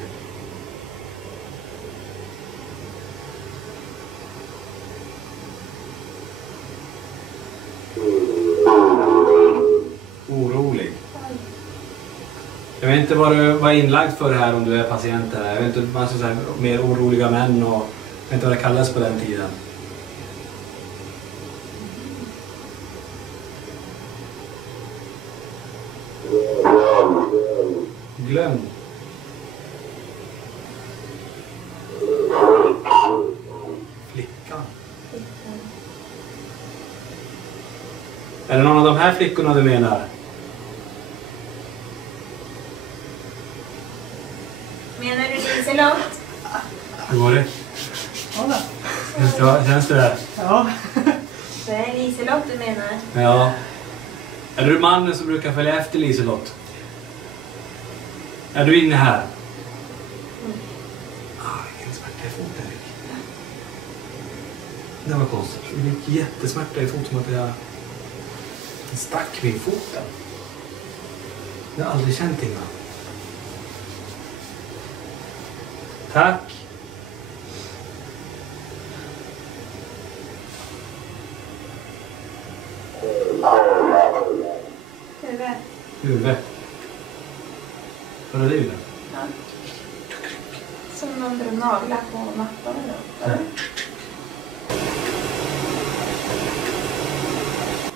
Orolig. Jag vet inte vad du var inlagd för här om du är patient här. Jag vet inte, man ska säga mer oroliga män och jag vet inte vad det kallas på den tiden. Glöm. Flickan. Är det någon av de här flickorna du menar? Menar du Liselott? Hur går det? Ja, Känns det där? ja. Det är Liselott du menar? Ja. Är du mannen som brukar följa efter Liselott? Är du inne här? Ingen smärta i foten, Erik. Det var konstigt. Det gick jättesmärta i foten som att jag stack vid foten. Jag har aldrig känt innan. Tack. Huvud. Vad är det huvudet? Ja. Som någon börjar nagla på mattan eller något.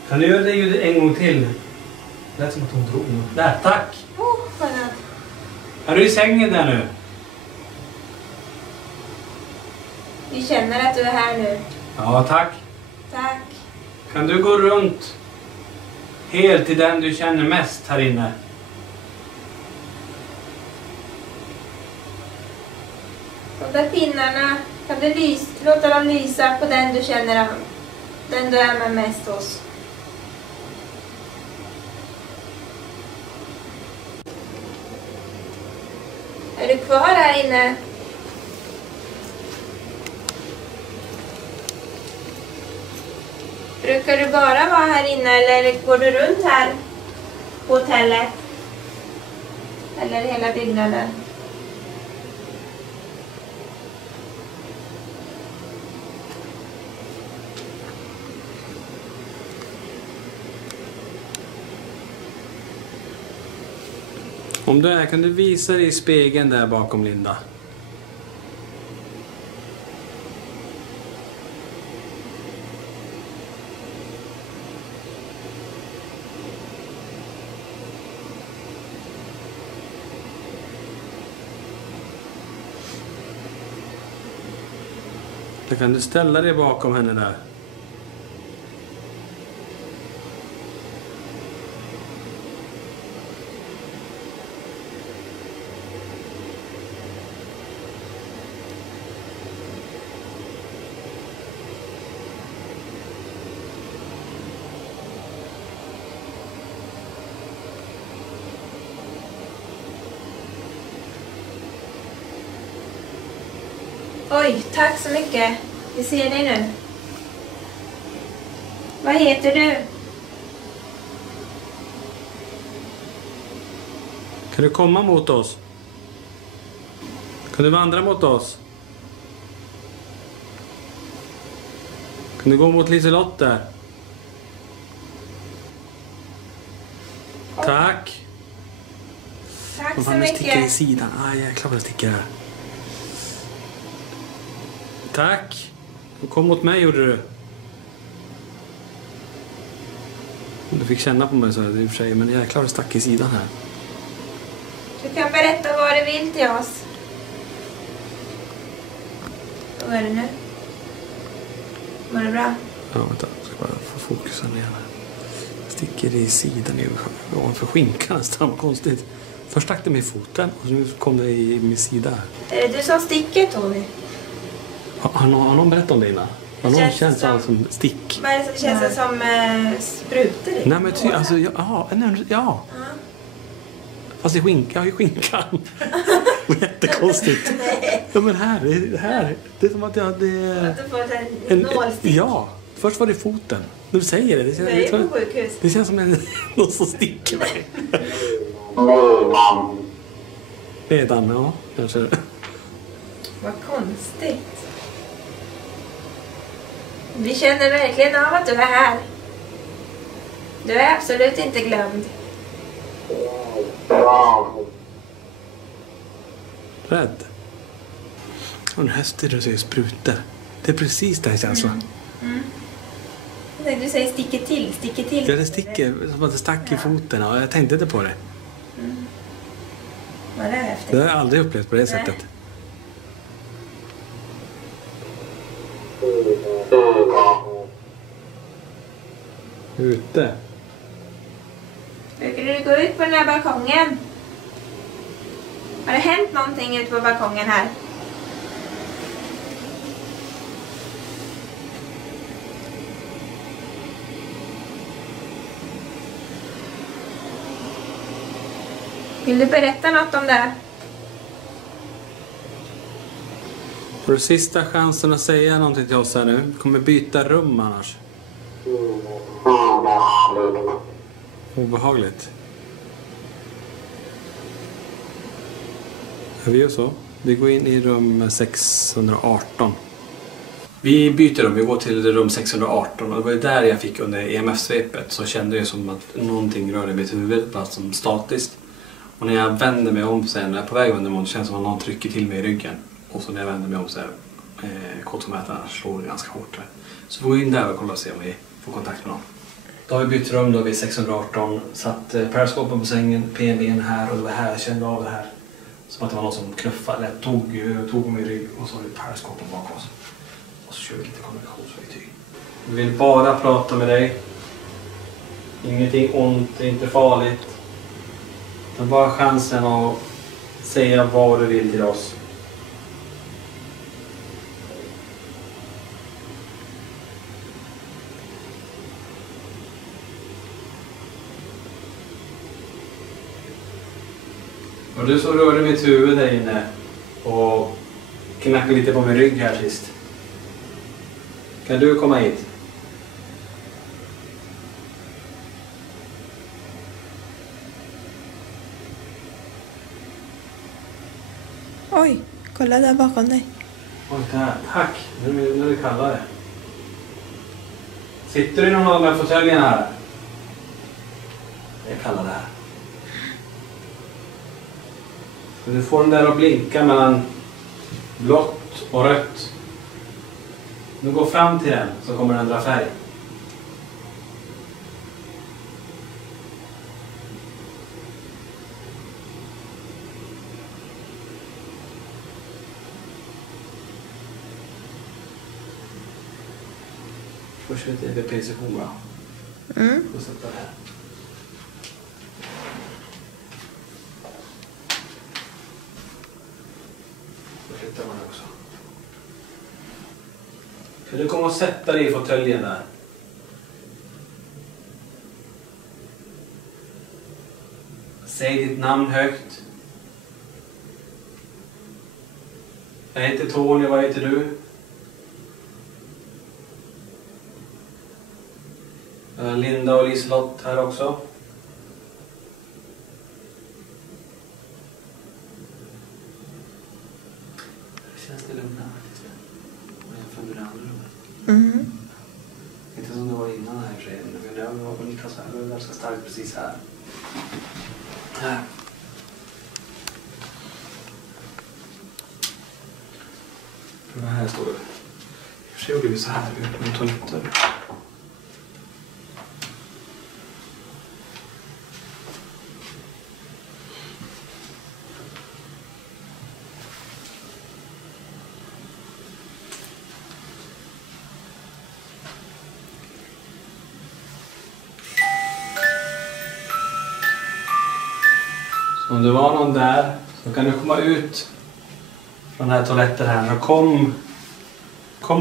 Kan du göra det ljudet en gång till? Det lät som att hon drog något. Där, tack! Vad skönt. Är du i sängen där nu? Vi känner att du är här nu. Ja, tack. Tack. Kan du gå runt helt till den du känner mest här inne? De där pinnarna, kan du låta dem lysa på den du känner, den du är med mest hos? Är du kvar här inne? Brukar du bara vara här inne eller går du runt här på hotellet? Eller hela byggnaden? Om du är, kan du visa dig i spegeln där bakom Linda? Då kan du ställa dig bakom henne där. Oj, tack så mycket. Vi ser dig nu. Vad heter du? Kan du komma mot oss? Kan du vandra mot oss? Kan du gå mot Liselott där? Tack. Tack så Nu sticker i mycket. sidan. Jäklar vad det sticker här. Tack. Du kom mot mig gjorde du. Du fick känna på mig så här, i och för sig. Men jäklar det stack i sidan här. Du kan berätta vad du vill till oss. Vad är det nu? Var det bra? Ja, vänta. Jag ska bara få fokusen ner här. Sticker i sidan ovanför skinkan nästan. Konstigt. Först stack det mig i foten och nu kom det i min sida. Är det du som sticker, Tony? Har någon berättat om det innan? Har någon Känns känt som- som stick? Vad är det som känns som sprutor i? Nej men alltså, ja. Fast i skinkan. Jättekonstigt. Ja men här. Det är som att jag hade... Att du får en nålstick. Ja, först var det foten. När du säger det. Du är på sjukhus. Det känns som någon som sticker mig. Redan, ja. Kanske. Vad konstigt. Vi känner verkligen av att du är här. Du är absolut inte glömd. Rädd. Och en häst där du säger sprutor. Det är precis det här känslan. Du säger sticker till. Ja, det sticker. Som att det stack i foten. Ja, jag tänkte inte på det. Vad är det häftigt? Det har jag aldrig upplevt på det sättet. Ute. Brukar du gå ut på den här balkongen? Har det hänt någonting ute på balkongen här? Vill du berätta något om det? Får du sista chansen att säga någonting till oss här nu? Vi kommer byta rum annars. Obehagligt. Ja, vi gör så. Vi går in i rum 618. Vi byter rum. Vi går till rum 618. Och det var ju där jag fick under EMF-svepet. Så kände jag som att någonting rörde mitt huvud. Bara som statiskt. Och när jag vänder mig om sen, när jag är på väg under mig, känns det som att någon trycker till mig i ryggen. Och så när jag vänder mig om så här, K2-mätaren slår ganska hårt där. Så vi går in där och kollar och se om vi får kontakt med någon. Då har vi bytt rum då vid 618, satt periskopen på sängen, PMB:n här och det var här jag kände av det här. Som att det var någon som knuffade, eller tog mig i rygg och så har vi periskopen bakom oss. Och så kör vi lite kommunikationsverktyg. Vi vill bara prata med dig. Ingenting ont, det är inte farligt. Det är bara chansen att säga vad du vill till oss. Och du så rörde mitt huvud där inne och knackade lite på min rygg här sist. Kan du komma hit? Oj, kolla där bakom dig. Oj, där. Tack. Nu är det kallare. Sitter du i någon av de här fåtöljerna här? Det är kallare här. Du får den där att blinka mellan blått och rött. Nu går fram till den så kommer den ändra färg. Först lite EVP-session va? Och sätta det här. Då flyttar man också. Kan du komma och sätta dig i fåtöljen där? Säg ditt namn högt. Jag heter Tony, vad heter du? Linda och Liselott här också. Känns det lugnare? Jämför med det andra rummet. Inte som det var innan här i sig. Det var ungefär så här. Det var ganska starkt precis här. Här. Det här står det. I och för sig gjorde vi så här med toaletter. Så om det var någon där så kan du komma ut från den här toaletten här. Kom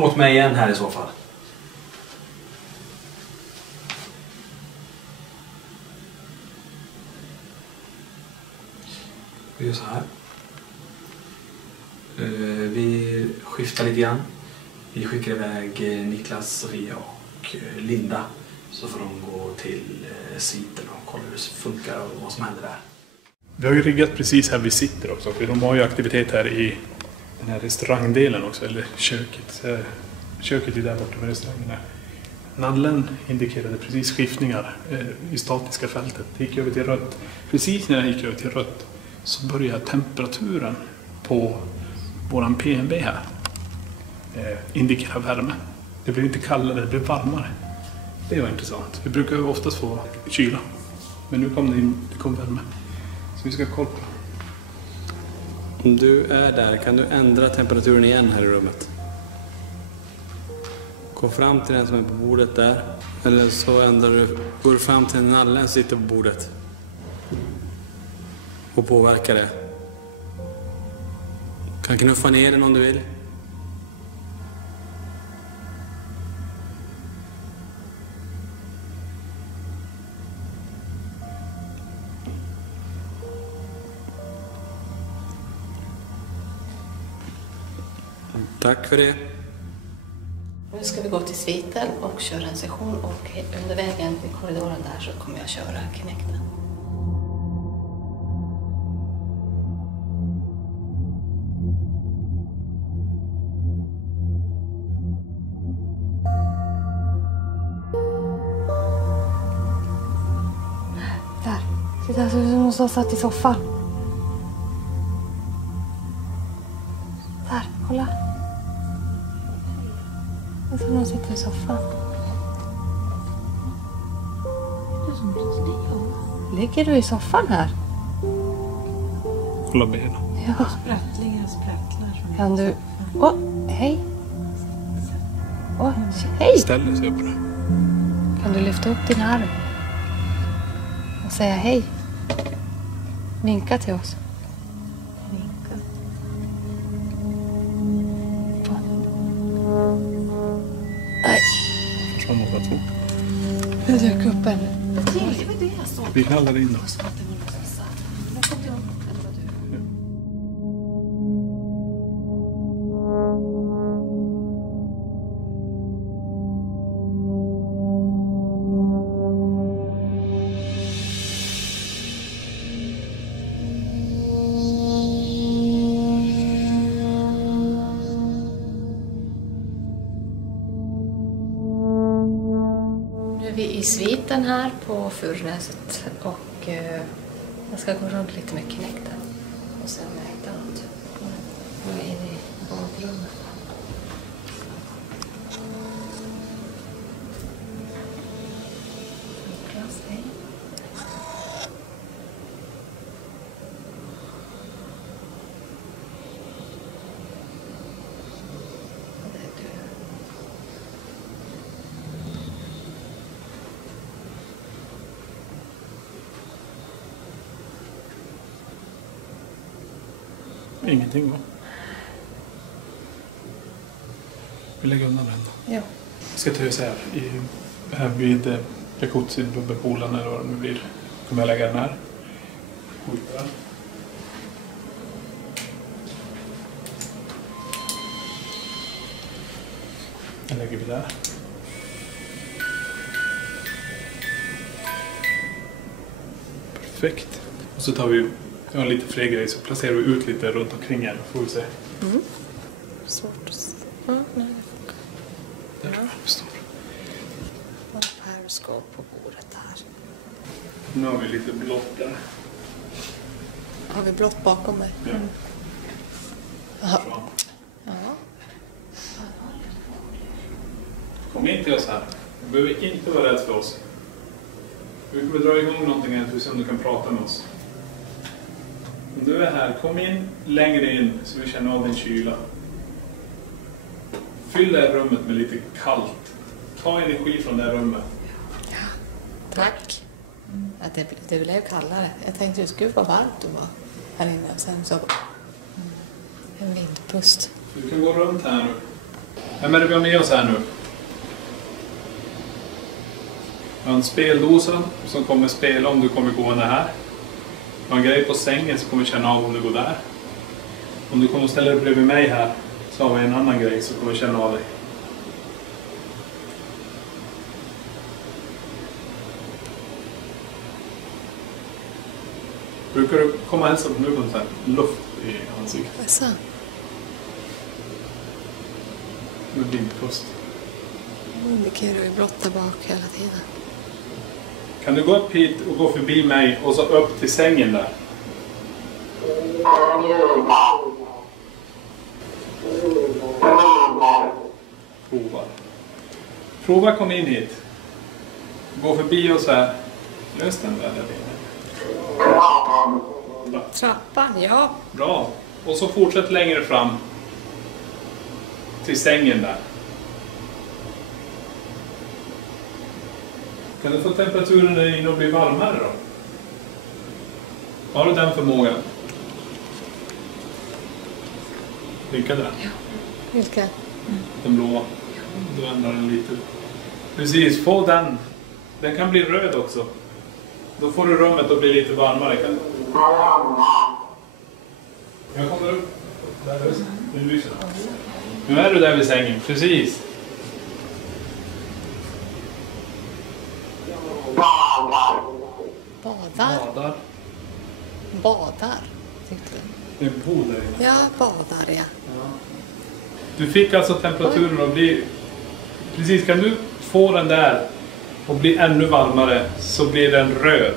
mot mig igen här i så fall. Vi gör så här. Vi skiftar lite grann. Vi skickar iväg Niklas, Sofia och Linda. Så får de gå till sviten och kolla hur det funkar och vad som händer där. Vi har ju riggat precis här vi sitter också, för de har ju aktivitet här i den här restaurangdelen också, eller köket. Köket är där borta med restaurangerna. Nallen indikerade precis skiftningar i statiska fältet. Det gick över till rött. Precis när den gick över till rött så började temperaturen på våran PNB här indikera värme. Det blev inte kallare, det blev varmare. Det var intressant. Vi brukar ju oftast få kyla. Men nu kom det kom värme. Så vi ska kolla på. Om du är där, kan du ändra temperaturen igen här i rummet? Gå fram till den som är på bordet där. Eller så går du fram till nallen som sitter på bordet. Och påverka det. Kan knuffa ner den om du vill. Tack för det. Nu ska vi gå till sviten och köra en session och under vägen i korridoren där så kommer jag köra Kinecten. Där. Titta, som som satt i soffan. Där, kolla. Jag tror någon sitter i soffan. Ligger du i soffan här? Kolla benen. Ja. Sprattlingar sprattlar. Kan du... Hej. Hej. Ställer sig upp nu. Kan du lyfta upp din arm? Och säga hej. Vinka till oss. Vinka. Nej. Försvann något att få. Jag dök upp en. Vi knallar in då. Vi är i sviten här på Furunäset och jag ska gå runt lite med Kinecten och sen när jag hittar något gå in i badrummet. Niklas, hej. Det är du. Ingenting va? Vi lägger undan den då. Ja. Jag ska ta så här. Här vid jacuzzi, bubbelpoolen eller vad det nu blir. Kommer jag lägga den här. Den lägger vi där. Perfekt. Och så tar vi lite fler grejer så placerar vi ut lite runt omkring igen. Får vi se. Svårt att se. Nej, det funkar. Där tror jag det står. Och periskop på bordet här. Nu har vi lite blått där. Har vi blått bakom mig? Ja. Jaha. Bra. Ja. Kom in till oss här. Du behöver inte vara rädd för oss. Vi kommer dra igång någonting här så om du kan prata med oss. Om du är här, kom in längre in så vi känner av din kyla. Fyll det här rummet med lite kallt. Ta energi från det här rummet. Tack. Ja, det blev kallare. Jag tänkte just gud vad varmt det var här inne. Och sen så en vindpust. Du kan gå runt här nu. Vem är det vi har med oss här nu? Vi har en speldosa som kommer spela om du kommer gående här. Vi har en grej på sängen som kommer känna av om du går där. Om du kommer och ställer dig bredvid mig här så har vi en annan grej som kommer känna av dig. Brukar du komma och hälsa på nu så här luft i ansiktet? Jaså? Med vindpust. Indikerar ju blått där bak hela tiden. Kan du gå upp hit och gå förbi mig och så upp till sängen där? Prova kom in hit. Gå förbi och så här. Lös den där inne. Trappan, ja. Bra. Och så fortsätt längre fram. Till sängen där. Kan du få temperaturen där inne och bli varmare då? Har du den förmågan? Vilka där? Vilka? Den blåa. Du ändrar den lite. Precis, få den. Den kan bli röd också. Då får du rummet att bli lite varmare. Jag kommer upp. Där är det. Nu är du där vid sängen. Precis. Badar. Badar, tyckte du? Det är en pool där inne. Ja, badar, ja. Du fick alltså temperaturen att bli... Precis, kan du få den där och bli ännu varmare så blir den röd.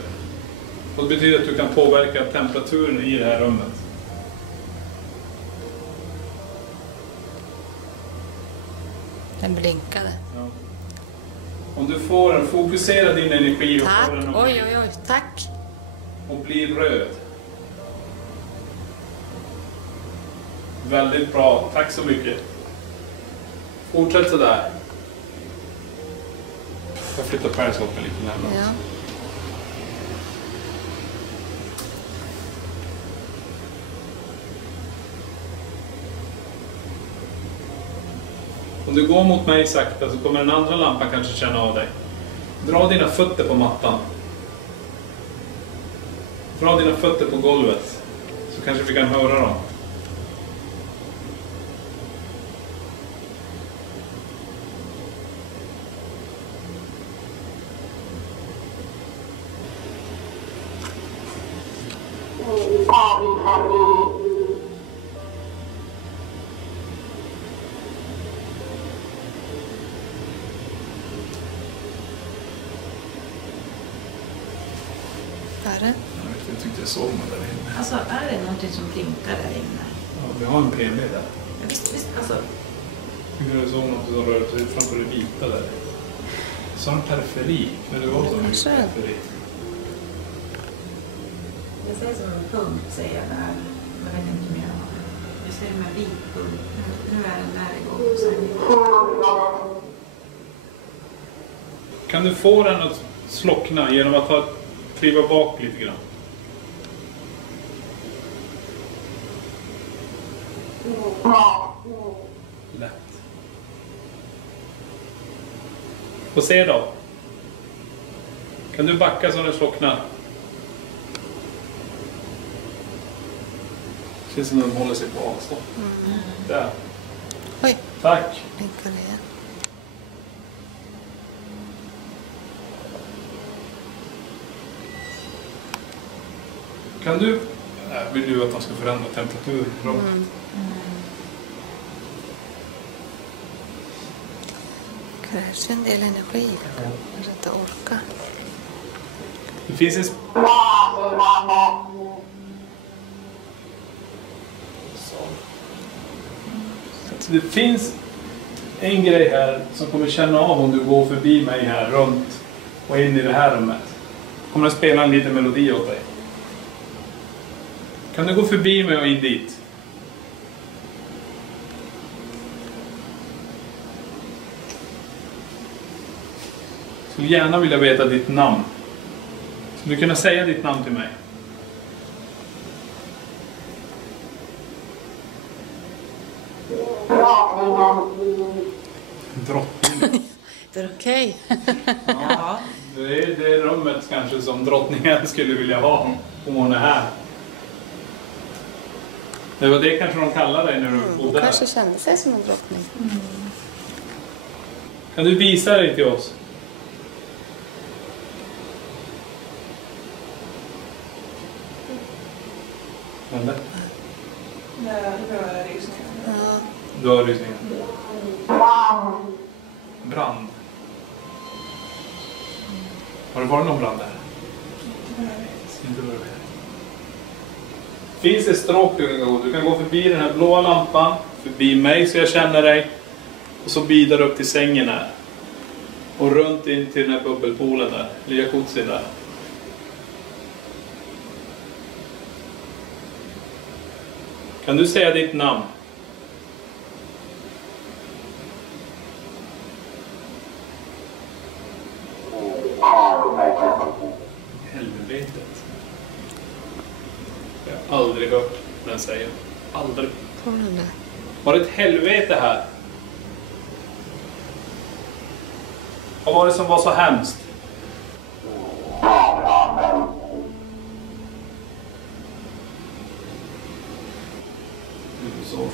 Och det betyder att du kan påverka temperaturen i det här rummet. Den blinkade. Ja. Om du får den, fokusera din energi och Tack. får den Oj, tack. och bli röd. Väldigt bra, tack så mycket. Fortsätt så där. Jag flyttar periskopen lite närmare. Ja. Om du går mot mig sakta så kommer den andra lampan kanske känna av dig. Dra dina fötter på mattan. Dra dina fötter på golvet. Så kanske vi kan höra dem. Jag tyckte jag såg mig där inne. Alltså, är det någonting som blinkar där inne? Ja, vi har en PB där. Visst, alltså. Tycker du såg något som rörde sig framför det vita där? Så en periferi. Men det var så mycket periferi. Jag säger som en punkt, säger jag där. Jag vet inte mer om det. Jag säger med vit punkt. Nu är den där igång. Och sen... Kan du få den att slockna genom att kliva bak lite grann? Lätt. Få se då. Kan du backa så den slocknar? Det känns som att den håller sig på avstånd. Där. Oj, Tack. blinkade igen. Kan du... Vill du att de ska förändra temperatur? Krävs en del energi för att orka. Det finns en... Det finns en grej här som kommer känna av om du går förbi mig här runt och in i det här rummet. Kommer att spela en liten melodi åt dig. Kan du gå förbi mig och in dit? Jag skulle gärna vilja veta ditt namn. Skulle du kunna säga ditt namn till mig? Drottning. Det är okej. Ja, det är det rummet kanske som drottningen skulle vilja ha om hon är här. Det var det kanske de kallade dig när du bodde Hon här. kanske kände sig som en drottning. Kan du visa dig till oss? Eller? Nej, det var rysningar. Ja. Du har rysningar. Brand. Har det varit någon brand där? Inte vad jag vet. Finns ett stråk du kan gå. Du kan gå förbi den här blåa lampan, förbi mig så jag känner dig, och så bidar upp till sängen här. Och runt in till den här bubbelpoolen där, jacuzzi där. Kan du säga ditt namn? Helvetet. Jag har aldrig hört den säga. Aldrig. Kommer den där? Var det ett helvete här? Vad var det som var så hemskt? Så.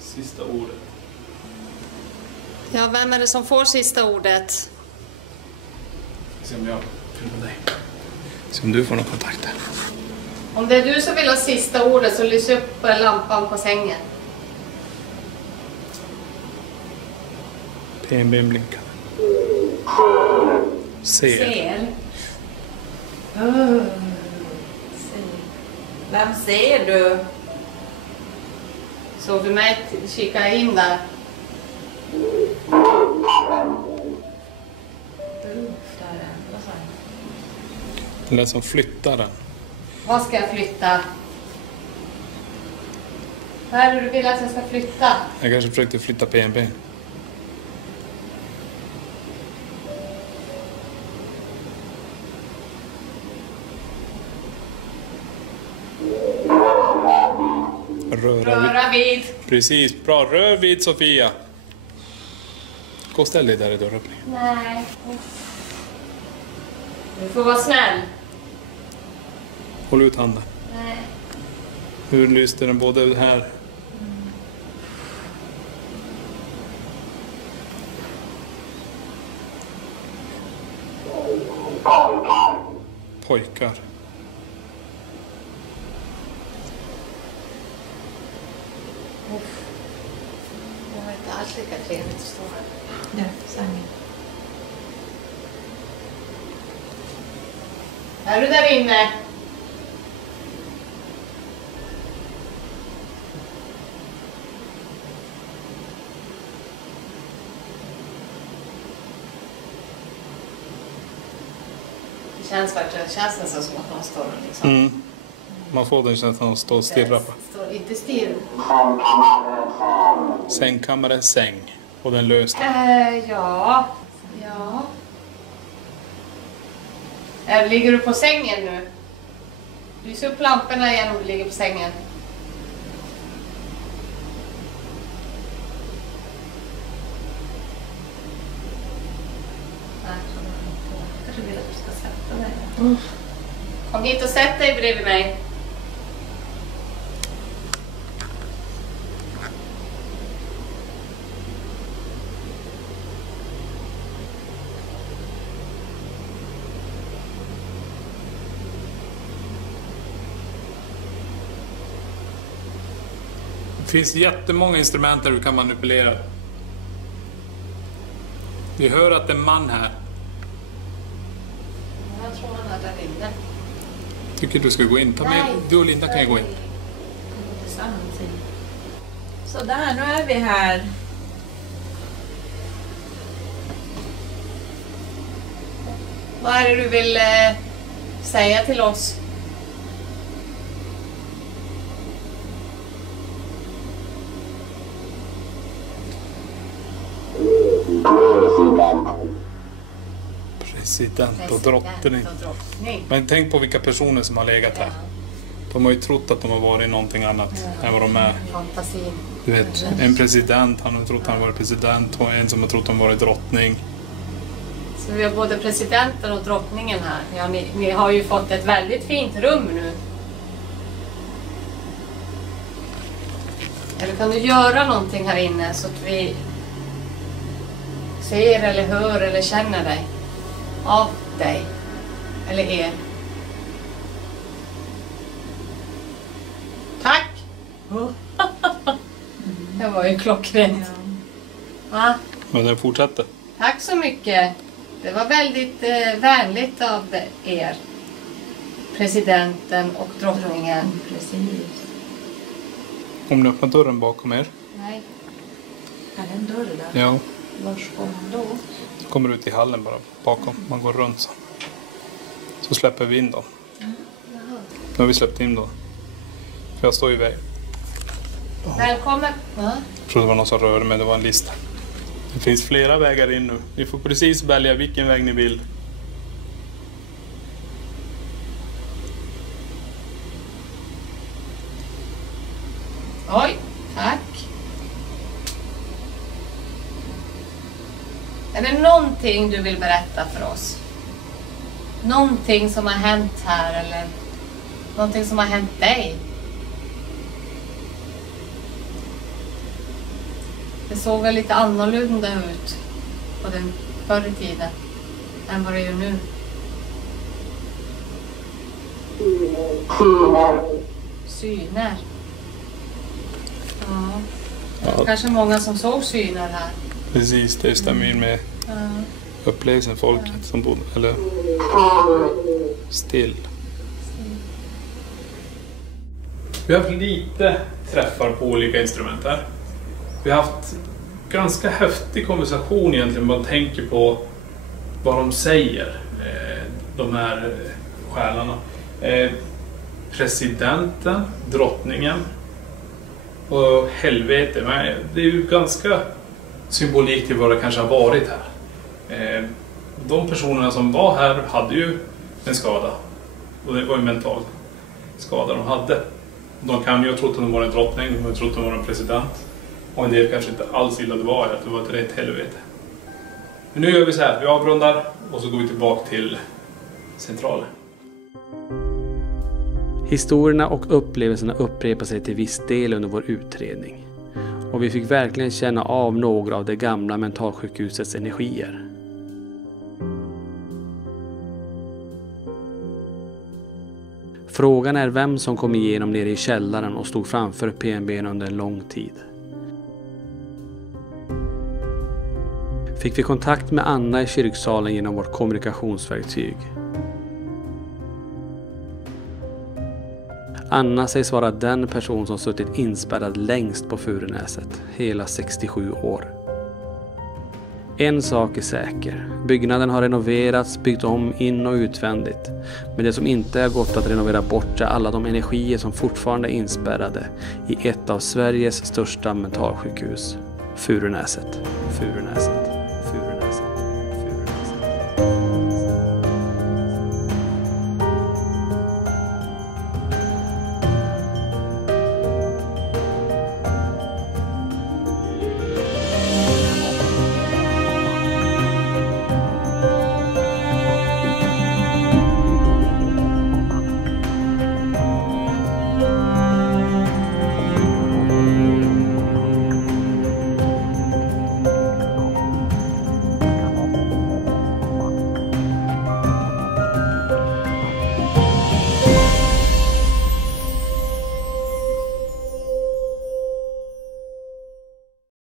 Sista ordet. Ja, vem är det som får sista ordet? Se om jag filmar dig. Se om du får någon kontakt där. Om det är du som vill ha sista ordet så lys upp lampan på sängen. PNB blinkar. Ser. Ser. Vem ser du? Såg du mig kika in där? Där är den. Vad sa jag? Den där som flyttar den. Vad ska jag flytta? Vad är det du vill att jag ska flytta? Jag kanske försökte flytta PNB. Röra vid. Precis, bra. Rör vid Sofia. Gå och ställ dig där i dörröppningen. Nej. Du får vara snäll. Håll ut handen. Nej. Hur lyste den både här? Pojkar. Det var inte alls lika trevligt att stå här. Ja, sängen. Är du där inne? Det känns verkligen, känns nästan som att någon står liksom. Man får den känslan att stå och stirra på. Står inte still. Sängkammare, säng. Och den löste. Ja. Ligger du på sängen nu? Lys upp lamporna igen om du ligger på sängen. Kanske vill att du ska sätta dig. Kom hit och sätt dig bredvid mig. finns jättemånga instrument där du kan manipulera. Vi hör att det är en man här. Jag tror han är där inne. Tycker du ska gå in? Ta med, du och Linda kan ju gå in. Så där, nu är vi här. Vad är det du vill säga till oss? President och drottning. Men tänk på vilka personer som har legat här. De har ju trott att de har varit någonting annat än vad de är. Fantasin. Du vet, en president, han har trott att han varit president, och en som har trott att han varit drottning. Så vi har både presidenten och drottningen här. Ja, ni har ju fått ett väldigt fint rum nu. Eller kan du göra någonting här inne så att vi ser eller hör eller känner dig? Av dig. Eller er. Tack! Det var ju klockrent. Va? Men den fortsätter. Tack så mycket. Det var väldigt vänligt av er. Presidenten och drottningen. Precis. Om ni öppnar dörren bakom er. Nej. Är det en dörr där? Ja. Vars går man då? Så kommer du ut i hallen bara bakom. Man går runt så. Så släpper vi in dem. Nu har vi släppt in då. För jag står ju i väg. Välkommen. Ja. Jag trodde det var någon som rörde mig, det var en lista. Det finns flera vägar in nu. Ni får precis välja vilken väg ni vill. Oj, tack. Är det någonting du vill berätta för oss? Någonting som har hänt här eller någonting som har hänt dig? Det såg väl lite annorlunda ut på den förr i tiden än vad det gör nu. Syner. Ja. Ja. Kanske många som såg syner här. Precis, det stämmer in med upplevelsen folket som bodde, eller still. Vi har haft lite träffar på olika instrument här. Vi har haft ganska häftig konversation egentligen. Man tänker på vad de säger, de här själarna. Presidenten, drottningen och helvete. Men det är ju ganska symbolik till vad det kanske har varit här. De personerna som var här hade ju en skada. Och det var ju mental skada de hade. De kan ju ha trott att de var en drottning, de har trott att de var en president. Och en del kanske inte alls gillade att vara här, det var ett rätt helvete. Men nu gör vi så här, vi avrundar och så går vi tillbaka till centralen. Historierna och upplevelserna upprepar sig till viss del under vår utredning. Och vi fick verkligen känna av några av det gamla mentalsjukhusets energier. Frågan är vem som kom igenom nere i källaren och stod framför PNB under en lång tid. Fick vi kontakt med Anna i kyrksalen genom vårt kommunikationsverktyg. Anna sägs vara den person som suttit inspärrad längst på Furunäset, hela 67 år. En sak är säker, byggnaden har renoverats, byggt om in och utvändigt. Men det som inte har gått att renovera bort är alla de energier som fortfarande är inspärrade i ett av Sveriges största mentalsjukhus, Furunäset.